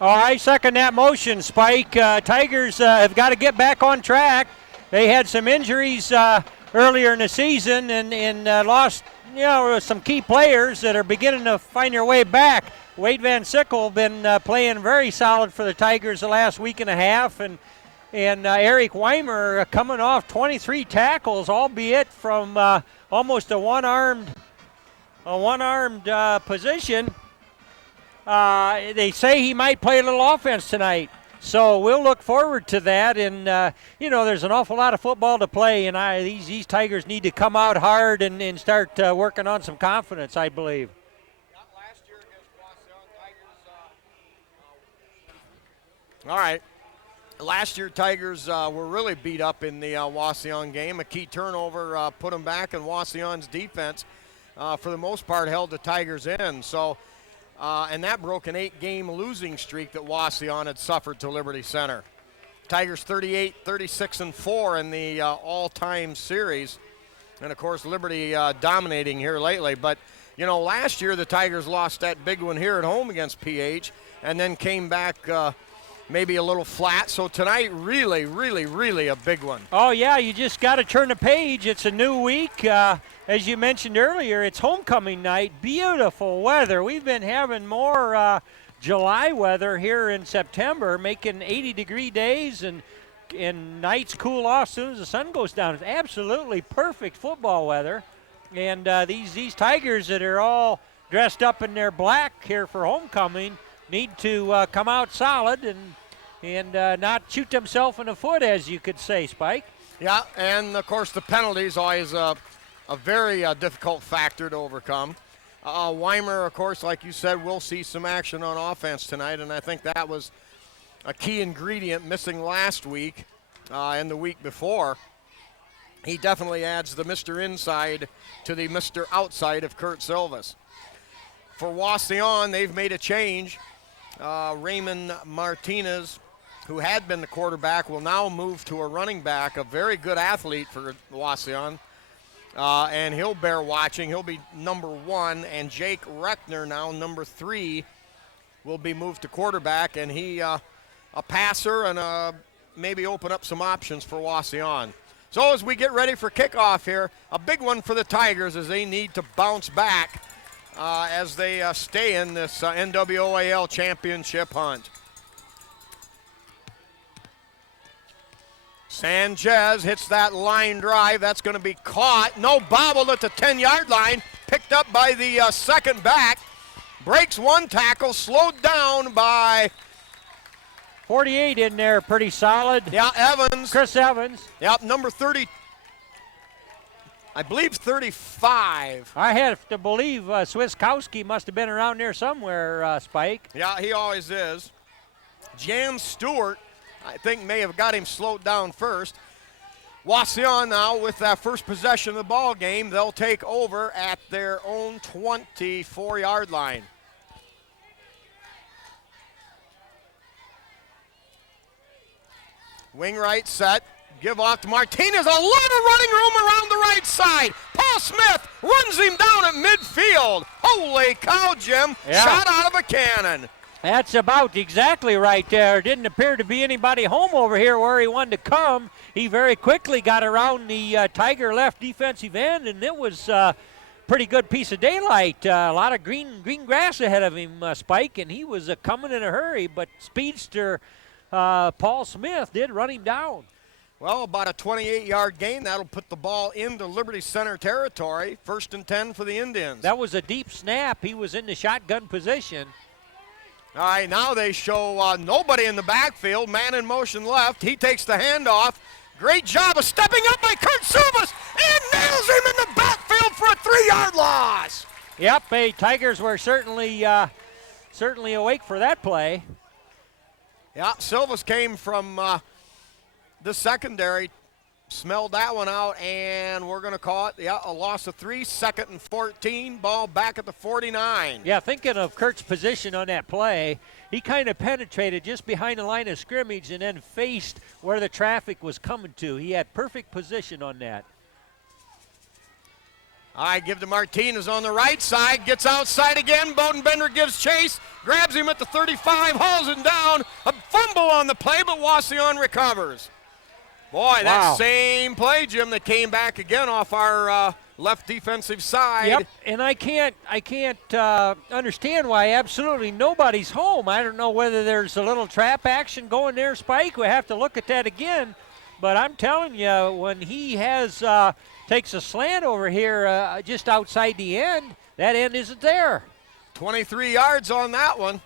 All right, second that motion, Spike. Tigers have got to get back on track. They had some injuries earlier in the season and lost, some key players that are beginning to find their way back. Wade Van Sickle been playing very solid for the Tigers the last week and a half, and Eric Weimer coming off 23 tackles, albeit from almost a one-armed position. They say he might play a little offense tonight, so we'll look forward to that. And there's an awful lot of football to play, and these Tigers need to come out hard and start working on some confidence, I believe. Last year against Wauseon, Tigers. All right. Last year, Tigers were really beat up in the Wauseon game. A key turnover put them back, and Wauseon's defense, for the most part, held the Tigers in. So. And that broke an 8-game losing streak that Wauseon had suffered to Liberty Center. Tigers 38, 36-4 in the all-time series. And, of course, Liberty dominating here lately. But, last year the Tigers lost that big one here at home against PH and then came back maybe a little flat. So tonight, really, really, really a big one. Oh, yeah, you just got to turn the page. It's a new week. As you mentioned earlier, it's homecoming night. Beautiful weather. We've been having more July weather here in September, making 80-degree days and nights cool off as soon as the sun goes down. It's absolutely perfect football weather. And these Tigers that are all dressed up in their black here for homecoming need to come out solid and not shoot themselves in the foot, as you could say, Spike. Yeah, and, of course, the penalties always a very difficult factor to overcome. Weimer, of course, like you said, will see some action on offense tonight, and I think that was a key ingredient missing last week and the week before. He definitely adds the Mr. Inside to the Mr. Outside of Kurt Silvas. For Wauseon, they've made a change. Raymond Martinez, who had been the quarterback, will now move to a running back, a very good athlete for Wauseon. And he'll bear watching. He'll be number 1, and Jake Reckner, now number 3, will be moved to quarterback. And he, a passer and a maybe open up some options for Wauseon. So as we get ready for kickoff here, a big one for the Tigers as they need to bounce back as they stay in this NWOAL championship hunt. Sanchez hits that line drive. That's going to be caught. No, bobbled at the 10-yard line. Picked up by the second back. Breaks one tackle. Slowed down by 48 in there, pretty solid. Yeah, Evans. Chris Evans. Yep, number 30. I believe 35. I have to believe Swiskowski must have been around there somewhere, Spike. Yeah, he always is. Jan Stewart, I think, may have got him slowed down first. Wauseon now with that first possession of the ball game. They'll take over at their own 24-yard line. Wing right set. Give off to Martinez. A lot of running room around the right side. Paul Smith runs him down at midfield. Holy cow, Jim. Yeah. Shot out of a cannon. That's about exactly right there. Didn't appear to be anybody home over here where he wanted to come. He very quickly got around the Tiger left defensive end, and it was a pretty good piece of daylight. A lot of green grass ahead of him, Spike, and he was coming in a hurry, but speedster Paul Smith did run him down. Well, about a 28-yard gain. That'll put the ball into Liberty Center territory. 1st and 10 for the Indians. That was a deep snap. He was in the shotgun position. All right, now they show nobody in the backfield. Man in motion left. He takes the handoff. Great job of stepping up by Kurt Subas and nails him in the backfield for a 3-yard loss. Yep, the Tigers were certainly awake for that play. Yeah, Silvas came from the secondary, smelled that one out, and we're going to call it a loss of 3, 2nd and 14, ball back at the 49. Yeah, thinking of Kurt's position on that play, he kind of penetrated just behind the line of scrimmage and then faced where the traffic was coming to. He had perfect position on that. All right, give to Martinez on the right side, gets outside again. Bodenbender gives chase, grabs him at the 35, hauls him down. A fumble on the play, but Wauseon recovers. Boy, that same play, Jim, that came back again off our left defensive side. Yep, and I can't understand why absolutely nobody's home. I don't know whether there's a little trap action going there, Spike. We have to look at that again. But I'm telling you, when he takes a slant over here just outside the end, that end isn't there. 23 yards on that one.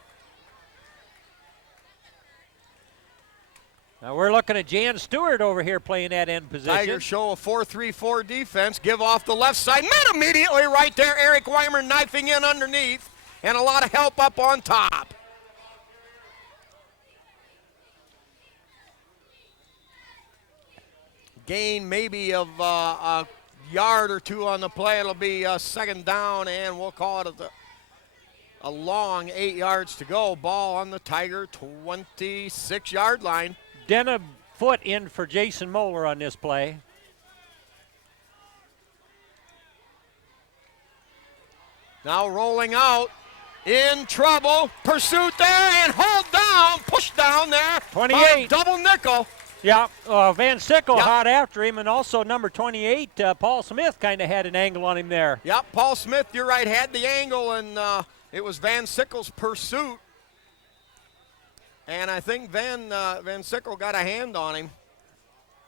Now we're looking at Jan Stewart over here playing that end position. Tigers show a 4-3-4 defense. Give off the left side. Met immediately right there. Eric Weimer knifing in underneath. And a lot of help up on top. Gain maybe of a yard or two on the play. It'll be a 2nd down, and we'll call it a long 8 yards to go. Ball on the Tiger 26-yard line. Denham foot in for Jason Moeller on this play. Now rolling out, in trouble, pursuit there, and hauled down, pushed down there. 28. Double nickel. Yeah, Van Sickle hot after him, and also number 28, Paul Smith, kind of had an angle on him there. Yep, Paul Smith, you're right, had the angle, and it was Van Sickle's pursuit. And I think Van Sickle got a hand on him,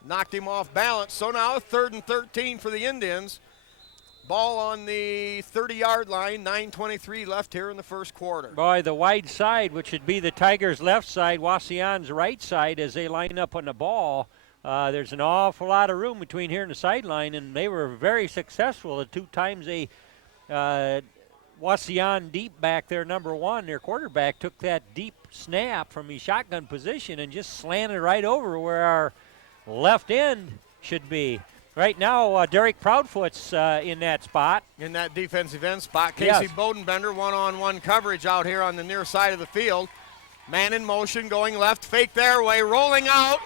knocked him off balance. So now 3rd and 13 for the Indians. Ball on the 30-yard line, 9:23 left here in the first quarter. Boy, the wide side, which would be the Tigers' left side, Wauseon's right side, as they line up on the ball. There's an awful lot of room between here and the sideline, and they were very successful. The 2 times they Wauseon deep back there, number 1, their quarterback, took that deep snap from his shotgun position and just slanted right over where our left end should be. Right now, Derek Proudfoot's in that spot. In that defensive end spot. Casey Bodenbender, one-on-one coverage out here on the near side of the field. Man in motion, going left, fake their way, rolling out.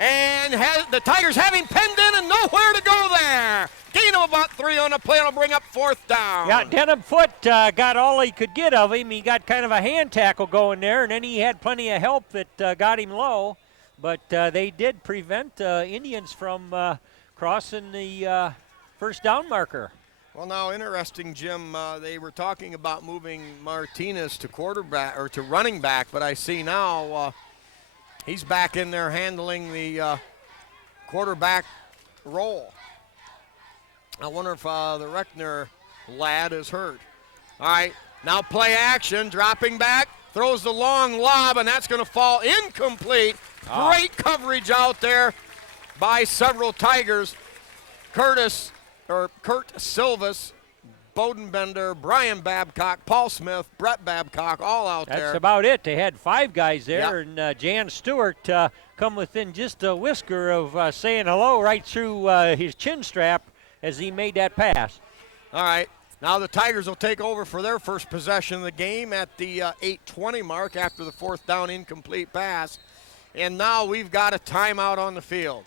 And the Tigers have him penned in and nowhere to go there. Gain of about 3 on the play. It'll bring up 4th down. Yeah, Denham Foot got all he could get of him. He got kind of a hand tackle going there, and then he had plenty of help that got him low. but they did prevent Indians from crossing the first down marker. Well, now interesting, Jim. They were talking about moving Martinez to quarterback or to running back, but I see now he's back in there handling the quarterback role. I wonder if the Reckner lad is hurt. All right, now play action, dropping back, throws the long lob, and that's going to fall incomplete. Great coverage out there by several Tigers. Kurt Silvas, Bodenbender, Brian Babcock, Paul Smith, Brett Babcock, all out there. That's about it. They had 5 guys there, Yep. and Jan Stewart come within just a whisker of saying hello right through his chin strap as he made that pass. All right, now the Tigers will take over for their first possession of the game at the 8:20 mark after the 4th down incomplete pass. And now we've got a timeout on the field.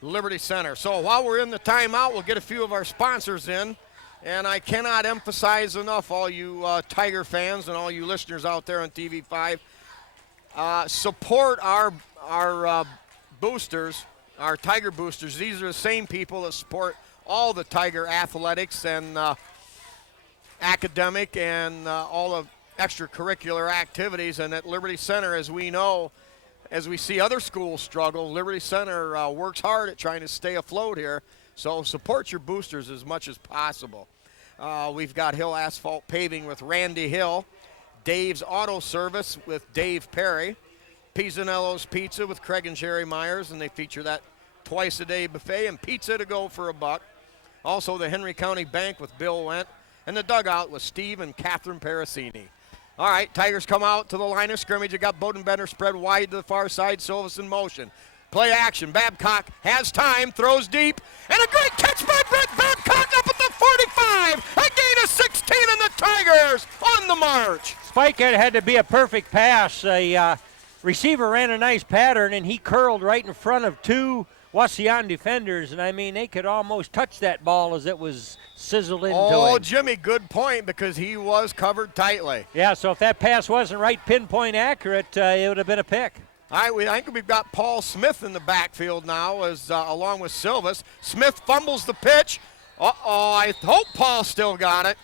Liberty Center. So while we're in the timeout, we'll get a few of our sponsors in. And I cannot emphasize enough, all you Tiger fans and all you listeners out there on TV5, support our boosters, our Tiger boosters. These are the same people that support all the Tiger athletics and academic and all the extracurricular activities. And at Liberty Center, as we know, as we see other schools struggle, Liberty Center works hard at trying to stay afloat here. So support your boosters as much as possible. We've got Hill Asphalt Paving with Randy Hill, Dave's Auto Service with Dave Perry, Pizzanello's Pizza with Craig and Jerry Myers, and they feature that twice-a-day buffet and pizza to go for $1. Also the Henry County Bank with Bill Wendt, and the Dugout with Steve and Catherine Parasini. All right, Tigers come out to the line of scrimmage. You got Bodenbender spread wide to the far side, Silvas in motion. Play action. Babcock has time, throws deep, and a great catch by Brett Babcock up at the 45. A gain of 16, and the Tigers on the march. Spike, it had to be a perfect pass. A receiver ran a nice pattern, and he curled right in front of 2 Wauseon defenders, and I mean, they could almost touch that ball as it was sizzled into him. Oh, Jimmy, good point, because he was covered tightly. Yeah, so if that pass wasn't right pinpoint accurate, it would have been a pick. All right, I think we've got Paul Smith in the backfield now, as along with Silvas. Smith fumbles the pitch. Uh-oh, I hope Paul still got it.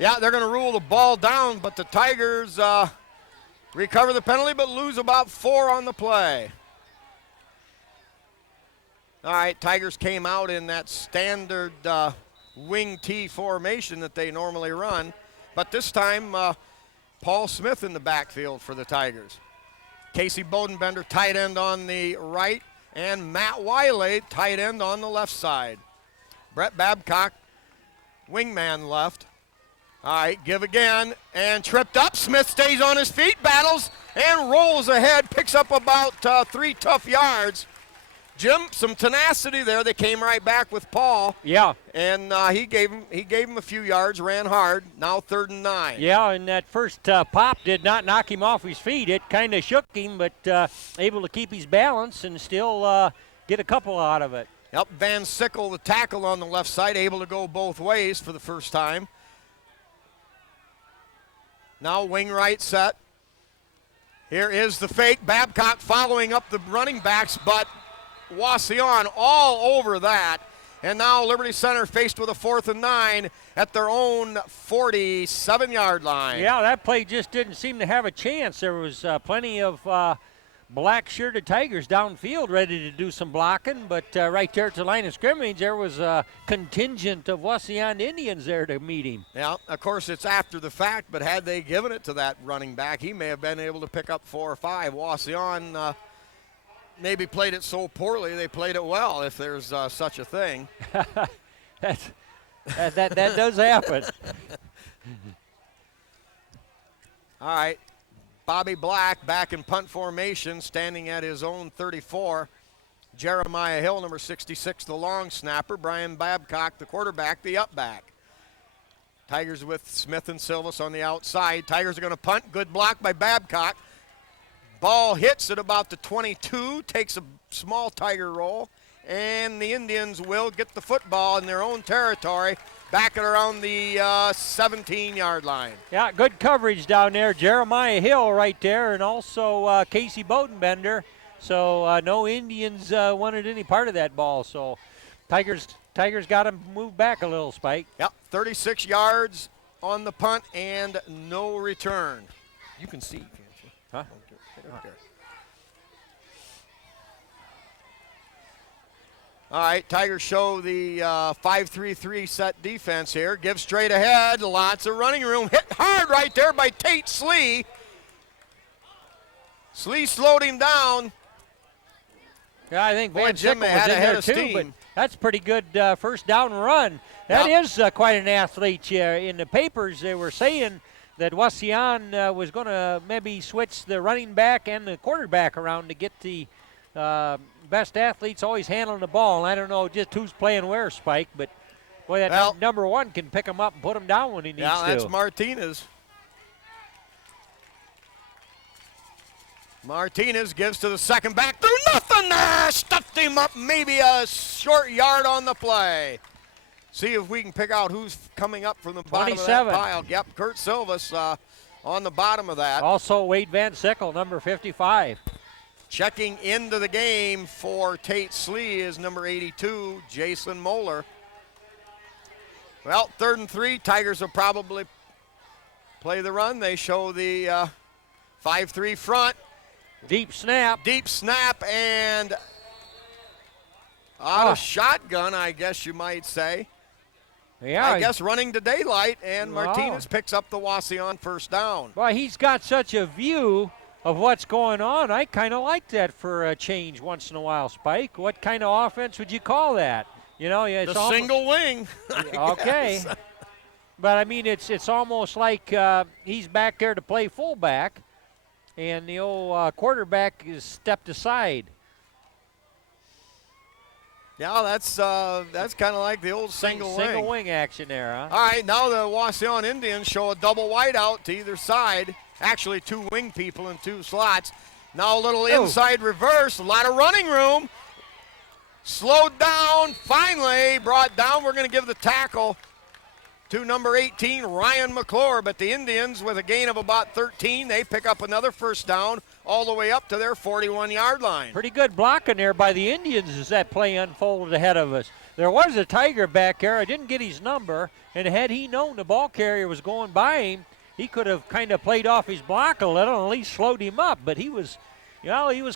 Yeah, they're going to rule the ball down, but the Tigers recover the penalty, but lose about 4 on the play. All right, Tigers came out in that standard wing T formation that they normally run, but this time Paul Smith in the backfield for the Tigers. Casey Bodenbender, tight end on the right, and Matt Wiley, tight end on the left side. Brett Babcock, wingman left. All right, give again, and tripped up. Smith stays on his feet, battles, and rolls ahead, picks up about 3 tough yards. Jim, some tenacity there. They came right back with Paul. Yeah. And he gave him a few yards, ran hard. Now 3rd and 9. Yeah, and that first pop did not knock him off his feet. It kind of shook him, but able to keep his balance and still get a couple out of it. Yep, Van Sickle, the tackle on the left side, able to go both ways for the first time. Now wing right set. Here is the fake. Babcock following up the running backs, but Wauseon all over that. And now Liberty Center faced with a 4th and 9 at their own 47-yard line. Yeah, that play just didn't seem to have a chance. There was plenty of black-shirted Tigers downfield ready to do some blocking, but right there at the line of scrimmage, there was a contingent of Wauseon Indians there to meet him. Yeah, of course, it's after the fact, but had they given it to that running back, he may have been able to pick up 4 or 5. Wauseon maybe played it so poorly they played it well, if there's such a thing. that does happen. All right, Bobby Black back in punt formation, standing at his own 34. Jeremiah Hill, number 66, the long snapper. Brian Babcock, the quarterback, the up back. Tigers with Smith and Silvas on the outside. Tigers are going to punt. Good block by Babcock. Ball hits at about the 22, takes a small Tiger roll, and the Indians will get the football in their own territory, back at around the 17-yard line. Yeah, good coverage down there. Jeremiah Hill right there, and also Casey Bodenbender So no Indians wanted any part of that ball. So Tigers got him moved back a little, Spike. Yep, 36 yards on the punt and no return. You can see, can't you? Huh? Okay. All right, Tigers show the 5-3-3 set defense here. Give straight ahead, lots of running room. Hit hard right there by Tate Slee. Slee slowed him down. Yeah, I think Van Jim Sickle was had in a head there of too, steam. but that's pretty good first down run. That is quite an athlete. In the papers, they were saying that Wauseon was going to maybe switch the running back and the quarterback around to get the best athletes always handling the ball. And I don't know just who's playing where, Spike, but boy, that number one can pick him up and put him down when he needs to. Yeah, that's Martinez. Martinez gives to the second back. Through nothing there. Stuffed him up. Maybe a short yard on the play. See if we can pick out who's coming up from the bottom of that pile. Yep, Kurt Silvas on the bottom of that. Also Wade Van Sickle, number 55. Checking into the game for Tate Slee is number 82, Jason Moeller. Well, 3rd and 3. Tigers will probably play the run. They show the 5-3 front. Deep snap. Deep snap and out of shotgun, I guess you might say. Yeah, I guess running to daylight, and Martinez picks up the Wauseon first down. Well, he's got such a view of what's going on. I kind of like that for a change once in a while, Spike. What kind of offense would you call that? You know, it's the single wing. Okay. But, I mean, it's almost like he's back there to play fullback, and the old quarterback is stepped aside. Yeah, that's kind of like the old single wing. Single wing action there, huh? All right, now the Wauseon Indians show a double wide out to either side. Actually, 2 wing people in 2 slots. Now a little inside reverse, a lot of running room. Slowed down, finally brought down. We're going to give the tackle to number 18, Ryan McClure. But the Indians, with a gain of about 13, they pick up another first down all the way up to their 41-yard line. Pretty good blocking there by the Indians as that play unfolded ahead of us. There was a Tiger back there. I didn't get his number, and had he known the ball carrier was going by him, he could have kind of played off his block a little and at least slowed him up. But he was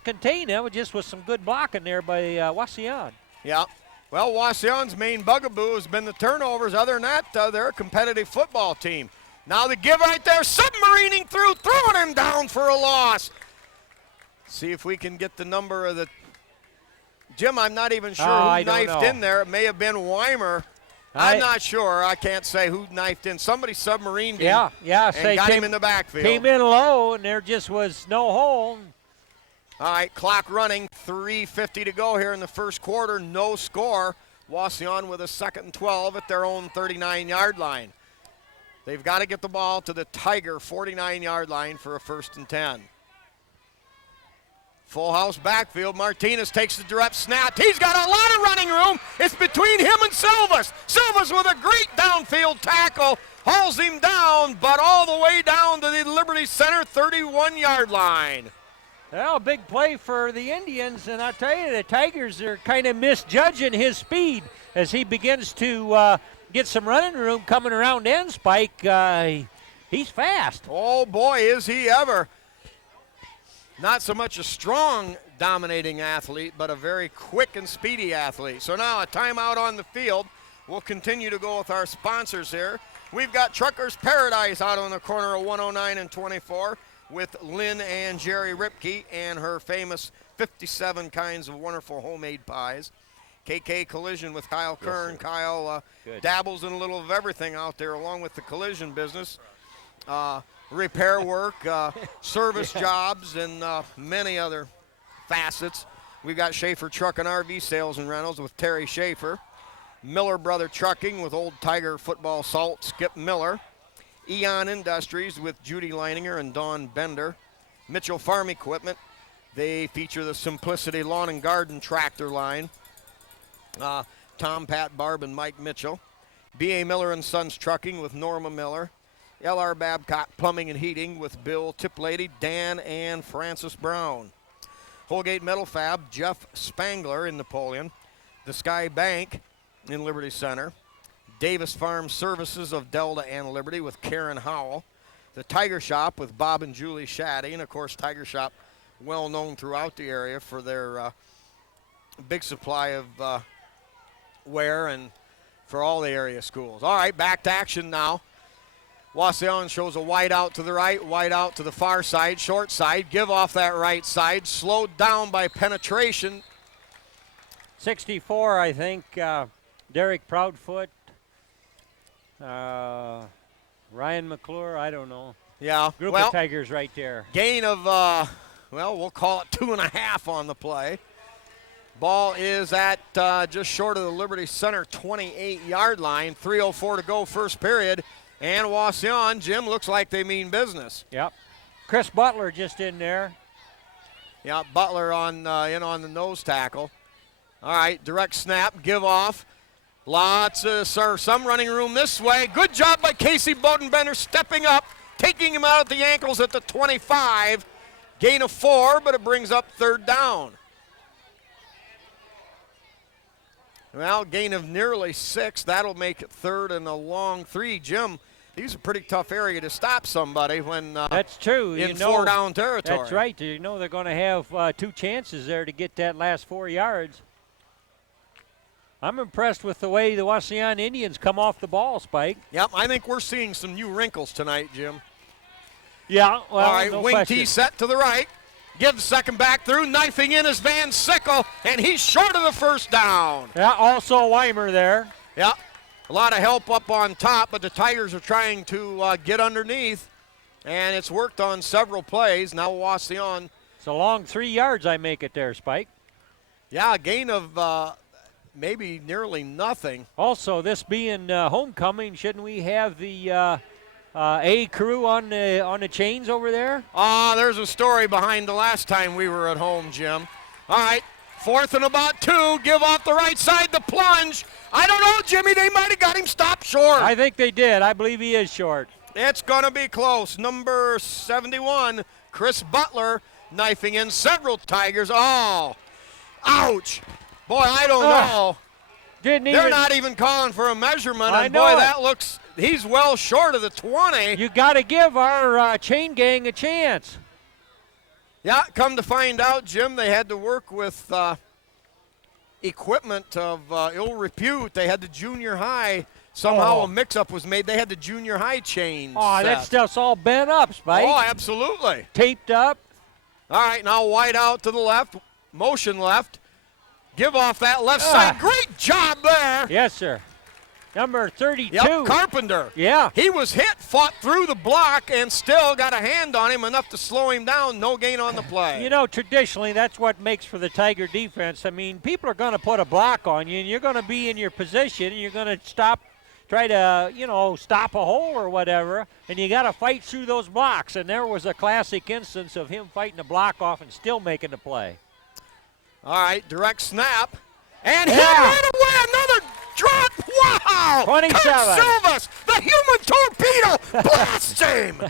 contained. That was just with some good blocking there by Wauseon. Yeah. Well, Wauseon's main bugaboo has been the turnovers. Other than that, they're a competitive football team. Now the give right there, submarining through, throwing him down for a loss. See if we can get the number of the Jim, I'm not even sure who knifed in there. It may have been Weimer. I'm not sure. I can't say who knifed in. Somebody submarined him and got him in the backfield. Came in low, and there just was no hole. All right, clock running, 3:50 to go here in the first quarter. No score. Wauseon with a 2nd and 12 at their own 39-yard line. They've got to get the ball to the Tiger 49-yard line for a 1st and 10. Full house backfield. Martinez takes the direct snap. He's got a lot of running room. It's between him and Silvas. Silvas with a great downfield tackle. Hauls him down, but all the way down to the Liberty Center 31-yard line. Well, big play for the Indians, and I tell you, the Tigers are kind of misjudging his speed as he begins to get some running room coming around end, Spike. He's fast. Oh, boy, is he ever. Not so much a strong, dominating athlete, but a very quick and speedy athlete. So now a timeout on the field. We'll continue to go with our sponsors here. We've got Trucker's Paradise out on the corner of 109 and 24 with Lynn and Jerry Ripke and her famous 57 kinds of wonderful homemade pies. KK Collision with Kyle Kern. Yes, Kyle dabbles in a little of everything out there along with the collision business. Repair work, service jobs, and many other facets. We've got Schaefer Truck and RV Sales and Rentals with Terry Schaefer. Miller Brother Trucking with Old Tiger Football Salt, Skip Miller. Eon Industries with Judy Leininger and Dawn Bender. Mitchell Farm Equipment. They feature the Simplicity Lawn and Garden tractor line. Tom, Pat, Barb, and Mike Mitchell. B.A. Miller and Sons Trucking with Norma Miller. L.R. Babcock Plumbing and Heating with Bill Tiplady, Dan, and Francis Brown. Holgate Metal Fab, Jeff Spangler in Napoleon. The Sky Bank in Liberty Center. Davis Farm Services of Delta and Liberty with Karen Howell. The Tiger Shop with Bob and Julie Shaddy. And, of course, Tiger Shop well known throughout the area for their big supply of wear and for all the area schools. All right, back to action now. Wauseon shows a wide out to the right, wide out to the far side, short side. Give off that right side. Slowed down by penetration. 64, I think. Derek Proudfoot. Ryan McClure, I don't know. Yeah. Group of Tigers right there. Gain of, we'll call it 2.5 on the play. Ball is at just short of the Liberty Center 28-yard line. 3:04 to go first period. And Wauseon, Jim, looks like they mean business. Yep. Chris Butler just in there. Yeah, Butler in on the nose tackle. All right, direct snap, give off. Lots of some running room this way. Good job by Casey Bodenbender stepping up, taking him out at the ankles at the 25. Gain of 4, but it brings up third down. Well, gain of nearly 6. That'll make it third and a long 3. Jim, these are a pretty tough area to stop somebody when that's true. In 4-down territory. That's right. You know they're going to have 2 chances there to get that last 4 yards. I'm impressed with the way the Wauseon Indians come off the ball, Spike. Yep, I think we're seeing some new wrinkles tonight, Jim. Yeah, well, all right, no wing question. T set to the right. Give the second back through, knifing in is Van Sickle, and he's short of the first down. Yeah, also Weimer there. Yeah, a lot of help up on top, but the Tigers are trying to get underneath, and it's worked on several plays. Now Wauseon. It's a long 3 yards I make it there, Spike. Yeah, a gain of maybe nearly nothing. Also, this being homecoming, shouldn't we have the A crew on the chains over there? There's a story behind the last time we were at home, Jim. All right, 4th and about 2. Give off the right side, the plunge. I don't know, Jimmy. They might have got him stopped short. I think they did. I believe he is short. It's going to be close. Number 71, Chris Butler, knifing in several Tigers. Oh, ouch. Boy, I don't know. They're not even calling for a measurement. And boy, that looks, he's well short of the 20. You got to give our chain gang a chance. Yeah, come to find out, Jim, they had to work with equipment of ill repute. They had the junior high. Somehow a mix-up was made. They had the junior high chain set. That stuff's all bent up, Spike. Oh, absolutely. Taped up. All right, now wide out to the left, motion left. Give off that left side. Great job there. Yes, sir. Number 32. Yep, Carpenter. Yeah. He was hit, fought through the block, and still got a hand on him enough to slow him down. No gain on the play. You know, traditionally, that's what makes for the Tiger defense. I mean, people are going to put a block on you, and you're going to be in your position, and you're going to try to, stop a hole or whatever, and you got to fight through those blocks. And there was a classic instance of him fighting a block off and still making the play. All right, direct snap. And he ran away, another drop. Wow! 27. Kurt Silvas, the human torpedo, blasts him.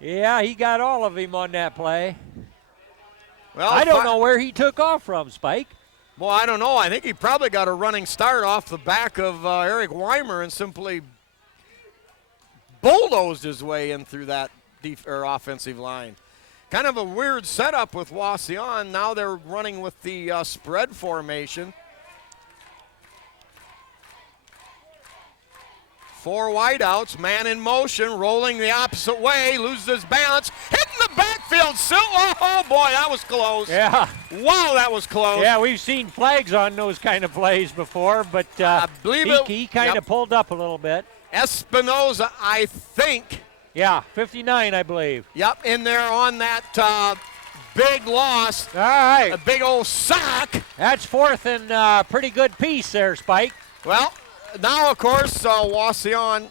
Yeah, he got all of him on that play. Well, I don't know where he took off from, Spike. Well, I don't know. I think he probably got a running start off the back of Eric Weimer and simply bulldozed his way in through that offensive line. Kind of a weird setup with Wauseon. Now they're running with the spread formation. 4 wideouts, man in motion, rolling the opposite way, loses his balance, hitting the backfield. Oh, boy, that was close. Yeah. Wow, that was close. Yeah, we've seen flags on those kind of plays before, but I believe he kind of pulled up a little bit. Espinoza, I think. Yeah, 59, I believe. Yep, in there on that big loss. All right. A big old sack. That's 4th and pretty good piece there, Spike. Well, now, of course, Wauseon,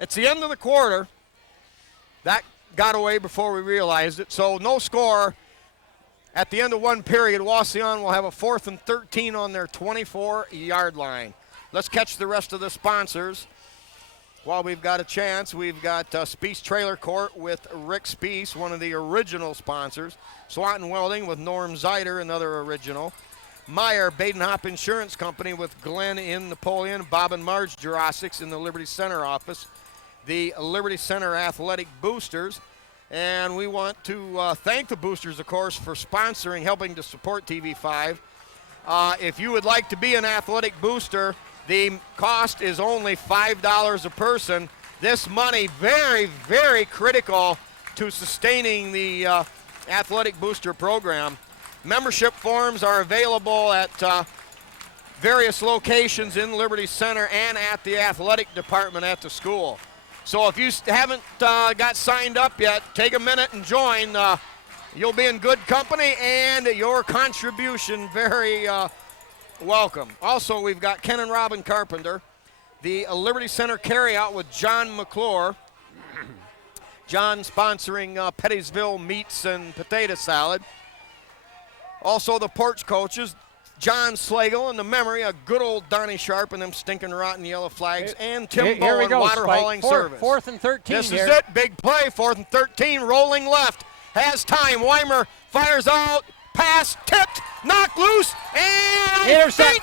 it's the end of the quarter. That got away before we realized it. So no score at the end of one period. Wauseon will have a 4th and 13 on their 24-yard line. Let's catch the rest of the sponsors. while we've got a chance, we've got Speece Trailer Court with Rick Speece, one of the original sponsors. Swanton Welding with Norm Zeider, another original. Meyer Badenhop Insurance Company with Glenn in Napoleon, Bob and Marge Jurassics in the Liberty Center office. The Liberty Center Athletic Boosters. And we want to thank the Boosters, of course, for sponsoring, helping to support TV5. If you would like to be an athletic booster, the cost is only $5 a person. This money very, very critical to sustaining the athletic booster program. Membership forms are available at various locations in Liberty Center and at the athletic department at the school. So if you haven't got signed up yet, take a minute and join. You'll be in good company, and your contribution very welcome. Also, we've got Ken and Robin Carpenter, the Liberty Center carryout with John McClure. John sponsoring Pettysville meats and potato salad. Also, the porch coaches, John Slagle, in the memory of good old Donnie Sharp and them stinking rotten yellow flags, and Tim Bowen, water hauling service. Fourth and 13 This here. is it, big play, 4th and 13, rolling left, has time. Weimer fires out, pass, tipped, knocked loose, and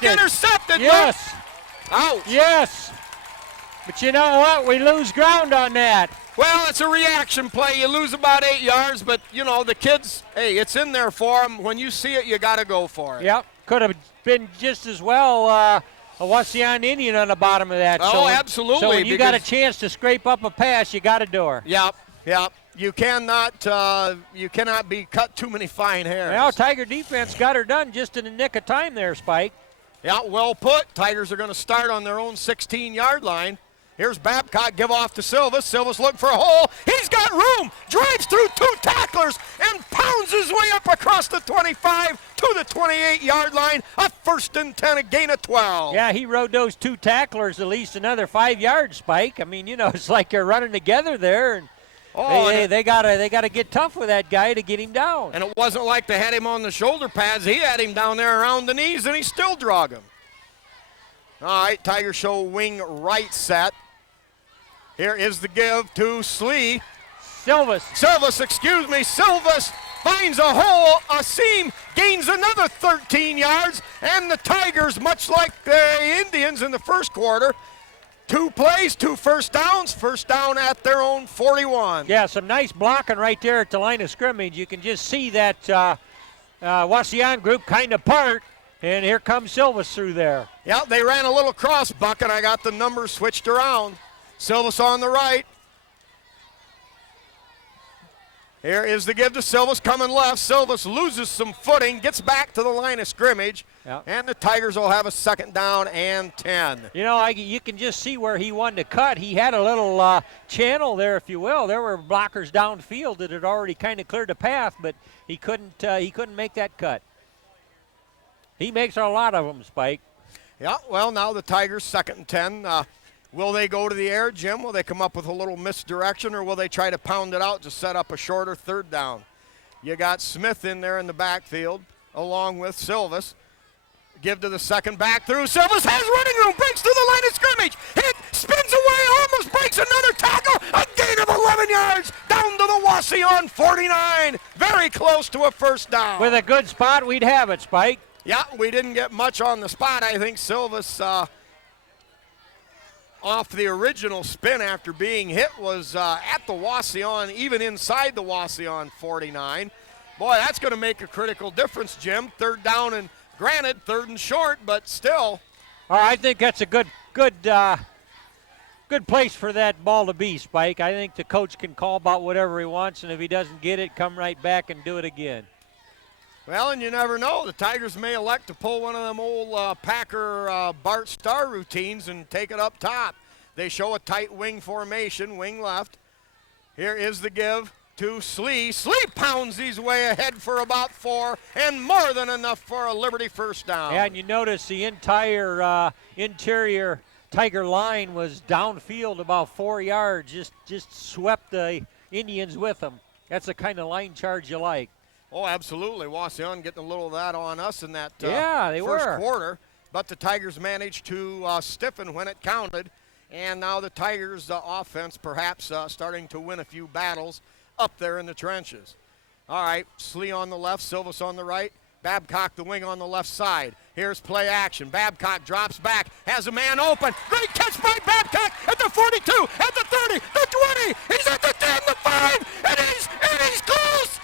intercepted. Yes. Ouch. Yes. But you know what? We lose ground on that. Well, it's a reaction play. You lose about 8 yards, but, you know, the kids, hey, it's in there for them. When you see it, you got to go for it. Yep. Could have been just as well a Wauseon Indian on the bottom of that. Oh, absolutely. So when you got a chance to scrape up a pass, you got to do her. Yep. You cannot be cut too many fine hairs. Well, Tiger defense got her done just in the nick of time there, Spike. Yeah, well put. Tigers are going to start on their own 16-yard line. Here's Babcock, give off to Silvas. Silvas looking for a hole. He's got room. Drives through 2 tacklers and pounds his way up across the 25 to the 28-yard line. A 1st and 10, a gain of 12. Yeah, he rode those 2 tacklers at least another 5 yards, Spike. I mean, you know, it's like they're running together there. And they gotta get tough with that guy to get him down. And it wasn't like they had him on the shoulder pads. He had him down there around the knees, and he still drug him. All right, Tiger Show wing right set. Here is the give to Slee. Silvas finds a hole, a seam, gains another 13 yards, and the Tigers, much like the Indians in the first quarter, 2 plays, 2 first downs, first down at their own 41. Yeah, some nice blocking right there at the line of scrimmage. You can just see that Wauseon group kind of part, and here comes Silvas through there. Yeah, they ran a little cross bucket. I got the numbers switched around. Silvas on the right. Here is the give to Silvas coming left. Silvas loses some footing, gets back to the line of scrimmage, and the Tigers will have a 2nd down and 10. You know, you can just see where he wanted to cut. He had a little channel there, if you will. There were blockers downfield that had already kind of cleared the path, but he couldn't make that cut. He makes a lot of them, Spike. Yeah, well, now the Tigers 2nd and 10. Will they go to the air, Jim? Will they come up with a little misdirection, or will they try to pound it out to set up a shorter 3rd down? You got Smith in there in the backfield, along with Silvas. Give to the second back through. Silvas has running room, breaks through the line of scrimmage. Hit, spins away, almost breaks another tackle. A gain of 11 yards down to the Wauseon 49. Very close to a 1st down. With a good spot, we'd have it, Spike. Yeah, we didn't get much on the spot. I think Silvas off the original spin after being hit was at the Wauseon, even inside the Wauseon 49. Boy, that's going to make a critical difference, Jim. 3rd down, and granted, 3rd and short, but still. I think that's a good place for that ball to be, Spike. I think the coach can call about whatever he wants, and if he doesn't get it, come right back and do it again. Well, and you never know. The Tigers may elect to pull one of them old Packer Bart Starr routines and take it up top. They show a tight wing formation, wing left. Here is the give to Slee. Slee pounds his way ahead for about 4, and more than enough for a Liberty 1st down. Yeah, and you notice the entire interior Tiger line was downfield about 4 yards, just swept the Indians with them. That's the kind of line charge you like. Oh, absolutely. Wauseon getting a little of that on us in that they first were. quarter. But the Tigers managed to stiffen when it counted. And now the Tigers' offense perhaps starting to win a few battles up there in the trenches. All right, Slee on the left, Silvas on the right. Babcock the wing on the left side. Here's play action. Babcock drops back, has a man open. Great catch by Babcock at the 42, at the 30, the 20. He's at the 10, the 5, and he's close.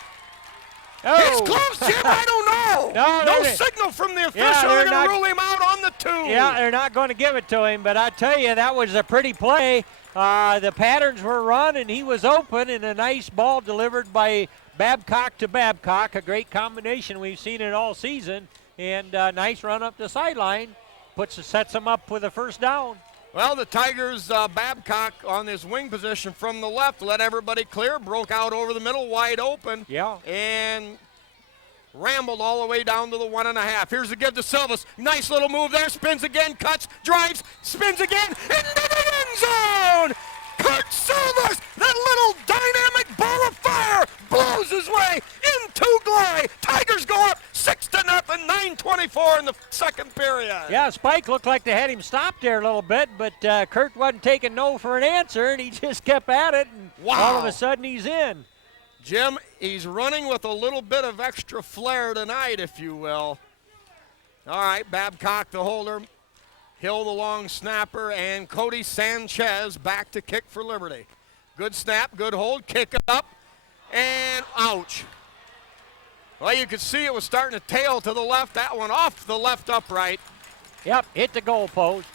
Oh. He's close, Jim. I don't know. No signal from the official. They're going to rule him out on the 2. Yeah, they're not going to give it to him, but I tell you, that was a pretty play. The patterns were run, and he was open, and a nice ball delivered by Babcock to Babcock, a great combination. We've seen it all season, and nice run up the sideline. Sets them up with a first down. Well, the Tigers, Babcock on his wing position from the left, let everybody clear, broke out over the middle, wide open. Yeah. And rambled all the way down to the 1.5. Here's the give to Silvas. Nice little move there, spins again, cuts, drives, spins again, into the end zone! Kurt Silvas, that little dynamic ball of fire, blows his way into Glide. Tigers go up 6-0, 9:24 in the second period. Yeah, Spike looked like they had him stopped there a little bit, but Kurt wasn't taking no for an answer, and he just kept at it, and all of a sudden he's in. Jim, he's running with a little bit of extra flair tonight, if you will. All right, Babcock the holder. Hill the long snapper, and Cody Sanchez back to kick for Liberty. Good snap, good hold, kick up, and ouch. Well, you could see it was starting to tail to the left. That one off the left upright. Yep, hit the goal post.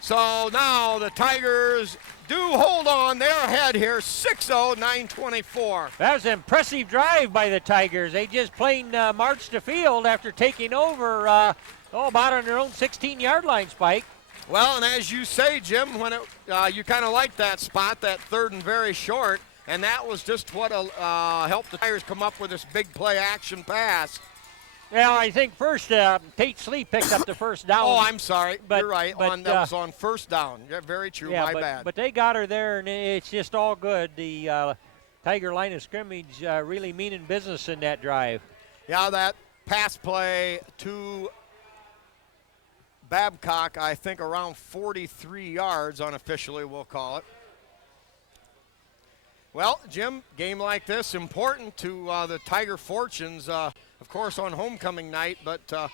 So now the Tigers do hold on. They're ahead here, 6-0, 9:24. That was an impressive drive by the Tigers. They just plain marched the field after taking over about on their own 16-yard line, Spike. Well, and as you say, Jim, when you kind of like that spot, that third and very short, and that was just what helped the Tigers come up with this big play action pass. Well, I think first Tate Slee picked up the first down. Oh, I'm sorry. You're right. That was on first down. Yeah, very true. Yeah, My bad. But they got her there, and it's just all good. The Tiger line of scrimmage really meaning business in that drive. Yeah, that pass play to Babcock, I think around 43 yards unofficially, we'll call it. Well, Jim, game like this, important to the Tiger fortunes, of course, on homecoming night, but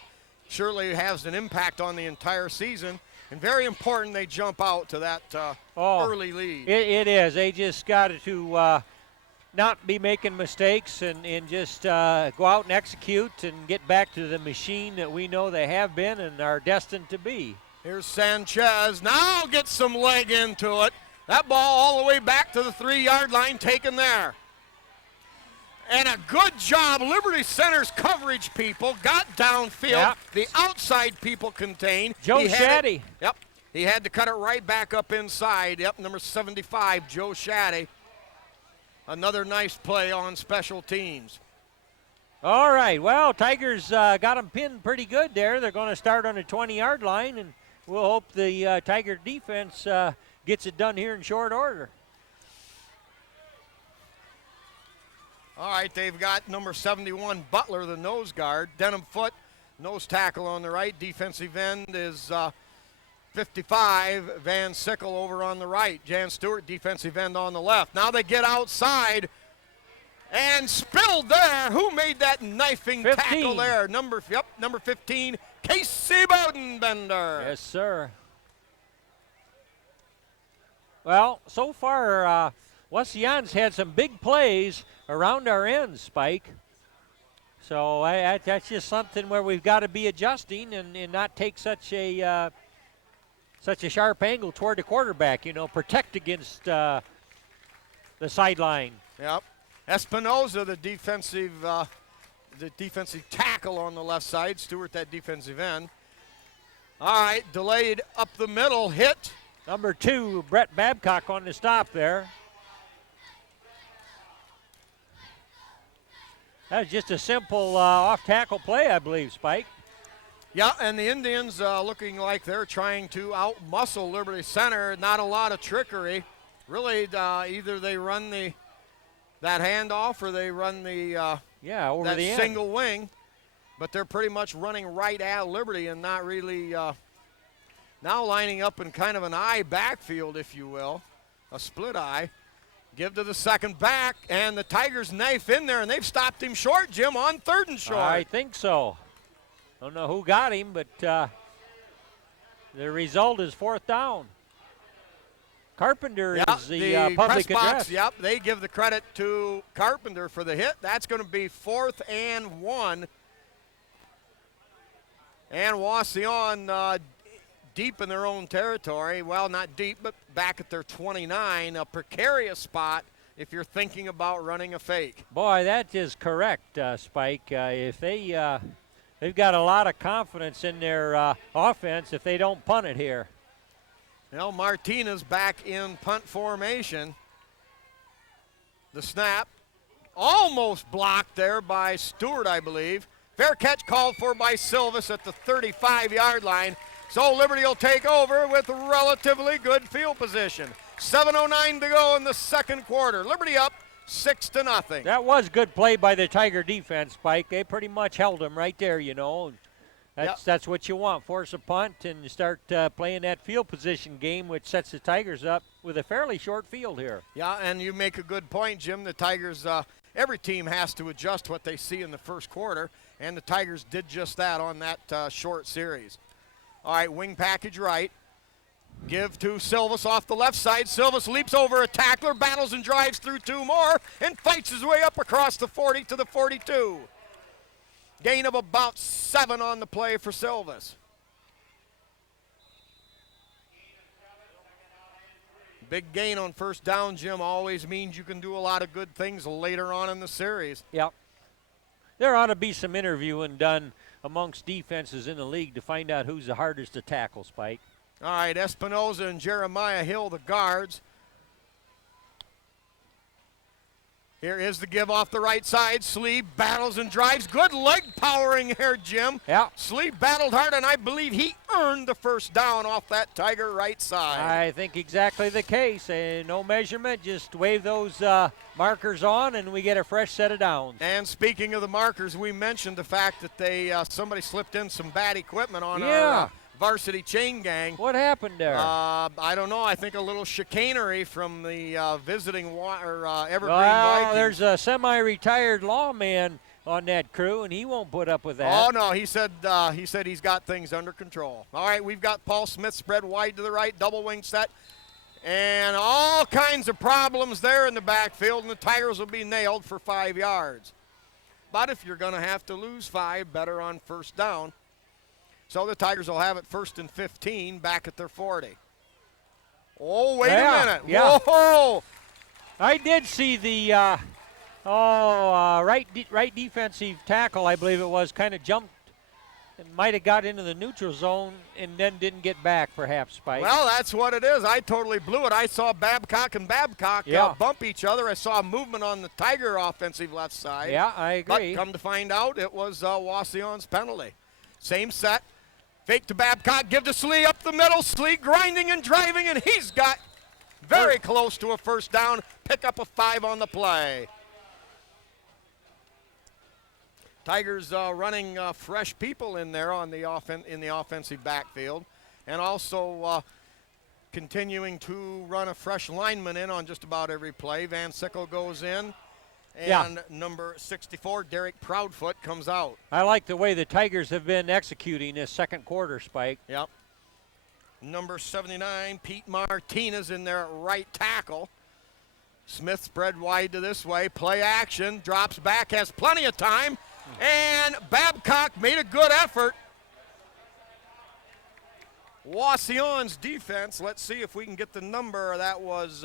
surely has an impact on the entire season. And very important they jump out to that early lead. It is. They just got to not be making mistakes and just go out and execute and get back to the machine that we know they have been and are destined to be. Here's Sanchez. Now gets some leg into it. That ball all the way back to the 3-yard line taken there. And a good job. Liberty Center's coverage people got downfield. Yep. The outside people contained. Joe Shaddy. Yep. He had to cut it right back up inside. Yep, number 75, Joe Shaddy. Another nice play on special teams. All right. Well, Tigers got them pinned pretty good there. They're going to start on the 20-yard line, and we'll hope the Tiger defense gets it done here in short order. All right, they've got number 71, Butler, the nose guard. Denham Foot, nose tackle on the right. Defensive end is 55, Van Sickle over on the right. Jan Stewart, defensive end on the left. Now they get outside and spilled there. Who made that knifing 15. tackle there? Number 15, Casey Bodenbender. Yes, sir. Well, so far, Wauseon's had some big plays around our ends, Spike. So that's just something where we've got to be adjusting and not take such a sharp angle toward the quarterback. Protect against the sideline. Yep. Espinoza, the defensive tackle on the left side. Stewart, that defensive end. All right, delayed up the middle, hit. Number 2, Brett Babcock on the stop there. That was just a simple off-tackle play, I believe, Spike. Yeah, and the Indians looking like they're trying to out-muscle Liberty Center. Not a lot of trickery. Really, either they run that handoff or they run over the end. Single wing. But they're pretty much running right at Liberty and not really Now lining up in kind of an I backfield, if you will, a split I. Give to the second back, and the Tigers knife in there, and they've stopped him short, Jim, on 3rd and short. I think so. Don't know who got him, but the result is 4th down. Carpenter is the public press box, address. Yep, they give the credit to Carpenter for the hit. That's going to be 4th and 1. And Wauseon deep in their own territory. Well, not deep, but back at their 29. A precarious spot if you're thinking about running a fake. Boy, that is correct, Spike. If they've got a lot of confidence in their offense if they don't punt it here. Well, Martinez back in punt formation. The snap almost blocked there by Stewart, I believe. Fair catch called for by Silvis at the 35-yard line. So Liberty will take over with relatively good field position. 7:09 to go in the second quarter. Liberty up 6-0. That was good play by the Tiger defense, Spike. They pretty much held them right there, you know. That's what you want. Force a punt and you start playing that field position game, which sets the Tigers up with a fairly short field here. Yeah, and you make a good point, Jim. The Tigers, every team has to adjust what they see in the first quarter, and the Tigers did just that on that short series. All right, wing package right. Give to Silvis off the left side. Silvis leaps over a tackler, battles and drives through 2 more, and fights his way up across the 40 to the 42. Gain of about 7 on the play for Silvis. Big gain on first down, Jim, always means you can do a lot of good things later on in the series. Yep. There ought to be some interviewing done amongst defenses in the league to find out who's the hardest to tackle, Spike. All right, Espinoza and Jeremiah Hill, the guards. Here is the give off the right side. Sleeve battles and drives. Good leg powering here, Jim. Yeah. Sleeve battled hard, and I believe he earned the first down off that Tiger right side. I think exactly the case. No measurement, just wave those markers on, and we get a fresh set of downs. And speaking of the markers, we mentioned the fact that they somebody slipped in some bad equipment on our varsity chain gang. What happened there? I don't know. I think a little chicanery from the visiting Evergreen well, Vikings. There's a semi-retired lawman on that crew, and he won't put up with that. Oh no, he said he's got things under control. All right, we've got Paul Smith spread wide to the right, double wing set, and all kinds of problems there in the backfield, and the Tigers will be nailed for 5 yards. But if you're going to have to lose 5, better on first down. So the Tigers will have it 1st and 15 back at their 40. Oh, wait a minute. Yeah. Whoa! I did see the right defensive tackle, I believe it was, kind of jumped and might have got into the neutral zone and then didn't get back, perhaps, Spike. Well, that's what it is. I totally blew it. I saw Babcock and Babcock bump each other. I saw movement on the Tiger offensive left side. Yeah, I agree. But come to find out, it was Wauseon's penalty. Same set. Fake to Babcock, give to Slee up the middle. Slee grinding and driving, and he's got very close to a first down. Pick up a 5 on the play. Tigers running fresh people in there on the in the offensive backfield, and also continuing to run a fresh lineman in on just about every play. Van Sickle goes in. And number 64, Derek Proudfoot, comes out. I like the way the Tigers have been executing this second quarter, Spike. Yep. Number 79, Pete Martinez in there at right tackle. Smith spread wide to this way. Play action, drops back, has plenty of time. And Babcock made a good effort. Wauseon's defense, let's see if we can get the number. That was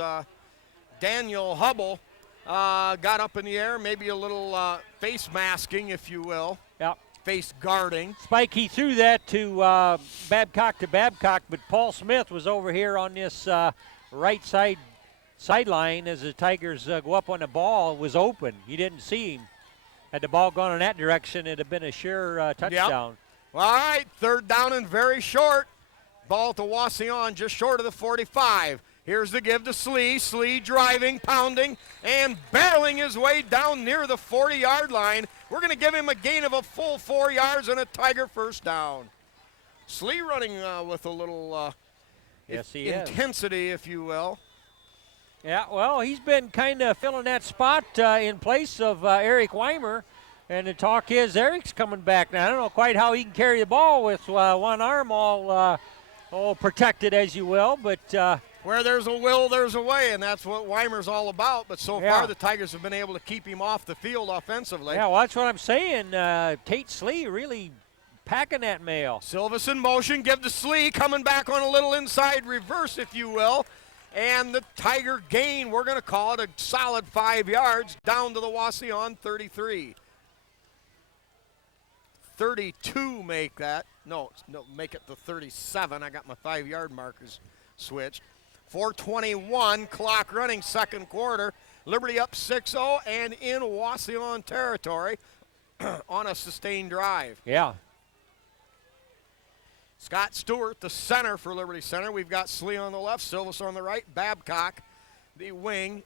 Daniel Hubble. Got up in the air, maybe a little face masking, if you will. Yep. Face guarding. Spike, he threw that to Babcock, but Paul Smith was over here on this right sideline as the Tigers go up on the ball. Was open. He didn't see him. Had the ball gone in that direction, it'd have been a sure touchdown. Yep. All right, 3rd down and very short. Ball to Wauseon, just short of the 45. Here's the give to Slee. Slee driving, pounding, and barreling his way down near the 40-yard line. We're going to give him a gain of a full 4 yards and a Tiger first down. Slee running with a little Yes, he is. intensity, if you will. Yeah, well, he's been kind of filling that spot in place of Eric Weimer. And the talk is Eric's coming back now. I don't know quite how he can carry the ball with one arm all protected, as you will, but where there's a will, there's a way, and that's what Weimer's all about. But so far, the Tigers have been able to keep him off the field offensively. Yeah, well, that's what I'm saying. Tate Slee really packing that mail. Silvas in motion, give to Slee, coming back on a little inside reverse, if you will. And the Tiger gain, we're going to call it a solid 5 yards down to the Wauseon 33. 32 make that. No, make it the 37. I got my 5-yard markers switched. 4:21 clock running, second quarter. Liberty up 6-0 and in Wauseon territory on a sustained drive. Yeah. Scott Stewart, the center for Liberty Center. We've got Slee on the left, Silvas on the right, Babcock, the wing.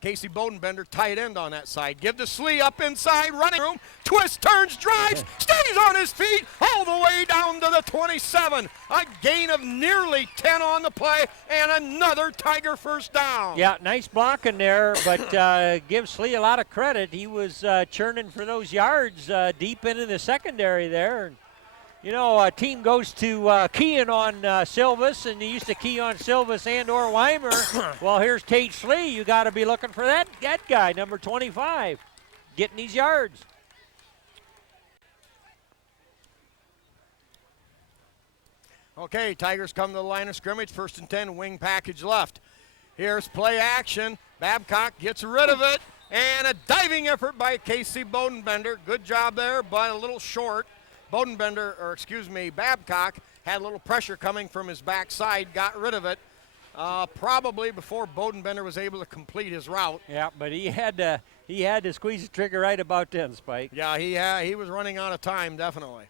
Casey Bodenbender, tight end on that side. Give to Slee up inside, running room, twist, turns, drives, stays on his feet all the way down to the 27. A gain of nearly 10 on the play and another Tiger first down. Yeah, nice blocking there, but give Slee a lot of credit. He was churning for those yards deep into the secondary there. You know, a team goes to keying on Silvas, and they used to key on Silvas and or Weimer. Well, here's Tate Slee. You got to be looking for that guy, number 25, getting these yards. Okay, Tigers come to the line of scrimmage. 1st and 10, wing package left. Here's play action. Babcock gets rid of it, and a diving effort by Casey Bodenbender. Good job there, but a little short. Babcock had a little pressure coming from his backside, got rid of it, probably before Bodenbender was able to complete his route. Yeah, but he had to squeeze the trigger right about then, Spike. Yeah, he was running out of time, definitely.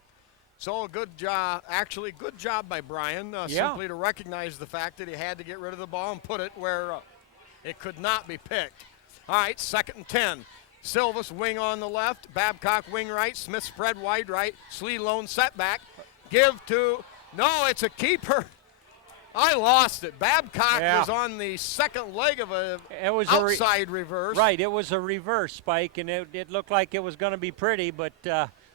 So good job by Brian, simply to recognize the fact that he had to get rid of the ball and put it where it could not be picked. All right, 2nd and 10. Silvas wing on the left, Babcock wing right, Smith spread wide right, Slee lone setback. Give to, no, it's a keeper. I lost it. Babcock was on the second leg of a outside reverse. Right, it was a reverse, Spike, and it looked like it was going to be pretty, but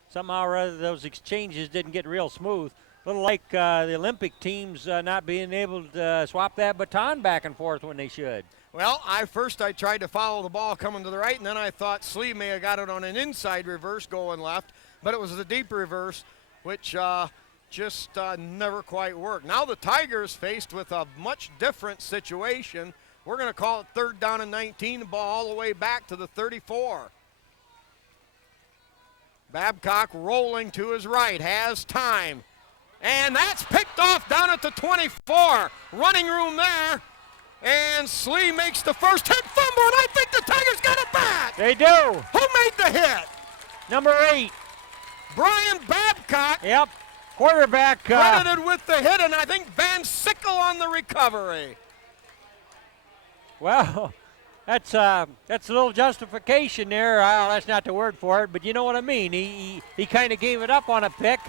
somehow or other those exchanges didn't get real smooth. A little like the Olympic teams not being able to swap that baton back and forth when they should. Well, I tried to follow the ball coming to the right, and then I thought Slee may have got it on an inside reverse going left, but it was the deep reverse, which just never quite worked. Now the Tigers faced with a much different situation. We're going to call it 3rd down and 19, the ball all the way back to the 34. Babcock rolling to his right, has time, and that's picked off down at the 24. Running room there. And Slee makes the first hit, fumble, and I think the Tigers got it back. They do. Who made the hit? Number 8. Brian Babcock. Yep, quarterback. Credited with the hit, and I think Van Sickle on the recovery. Well, that's a little justification there. That's not the word for it, but you know what I mean. He kind of gave it up on a pick.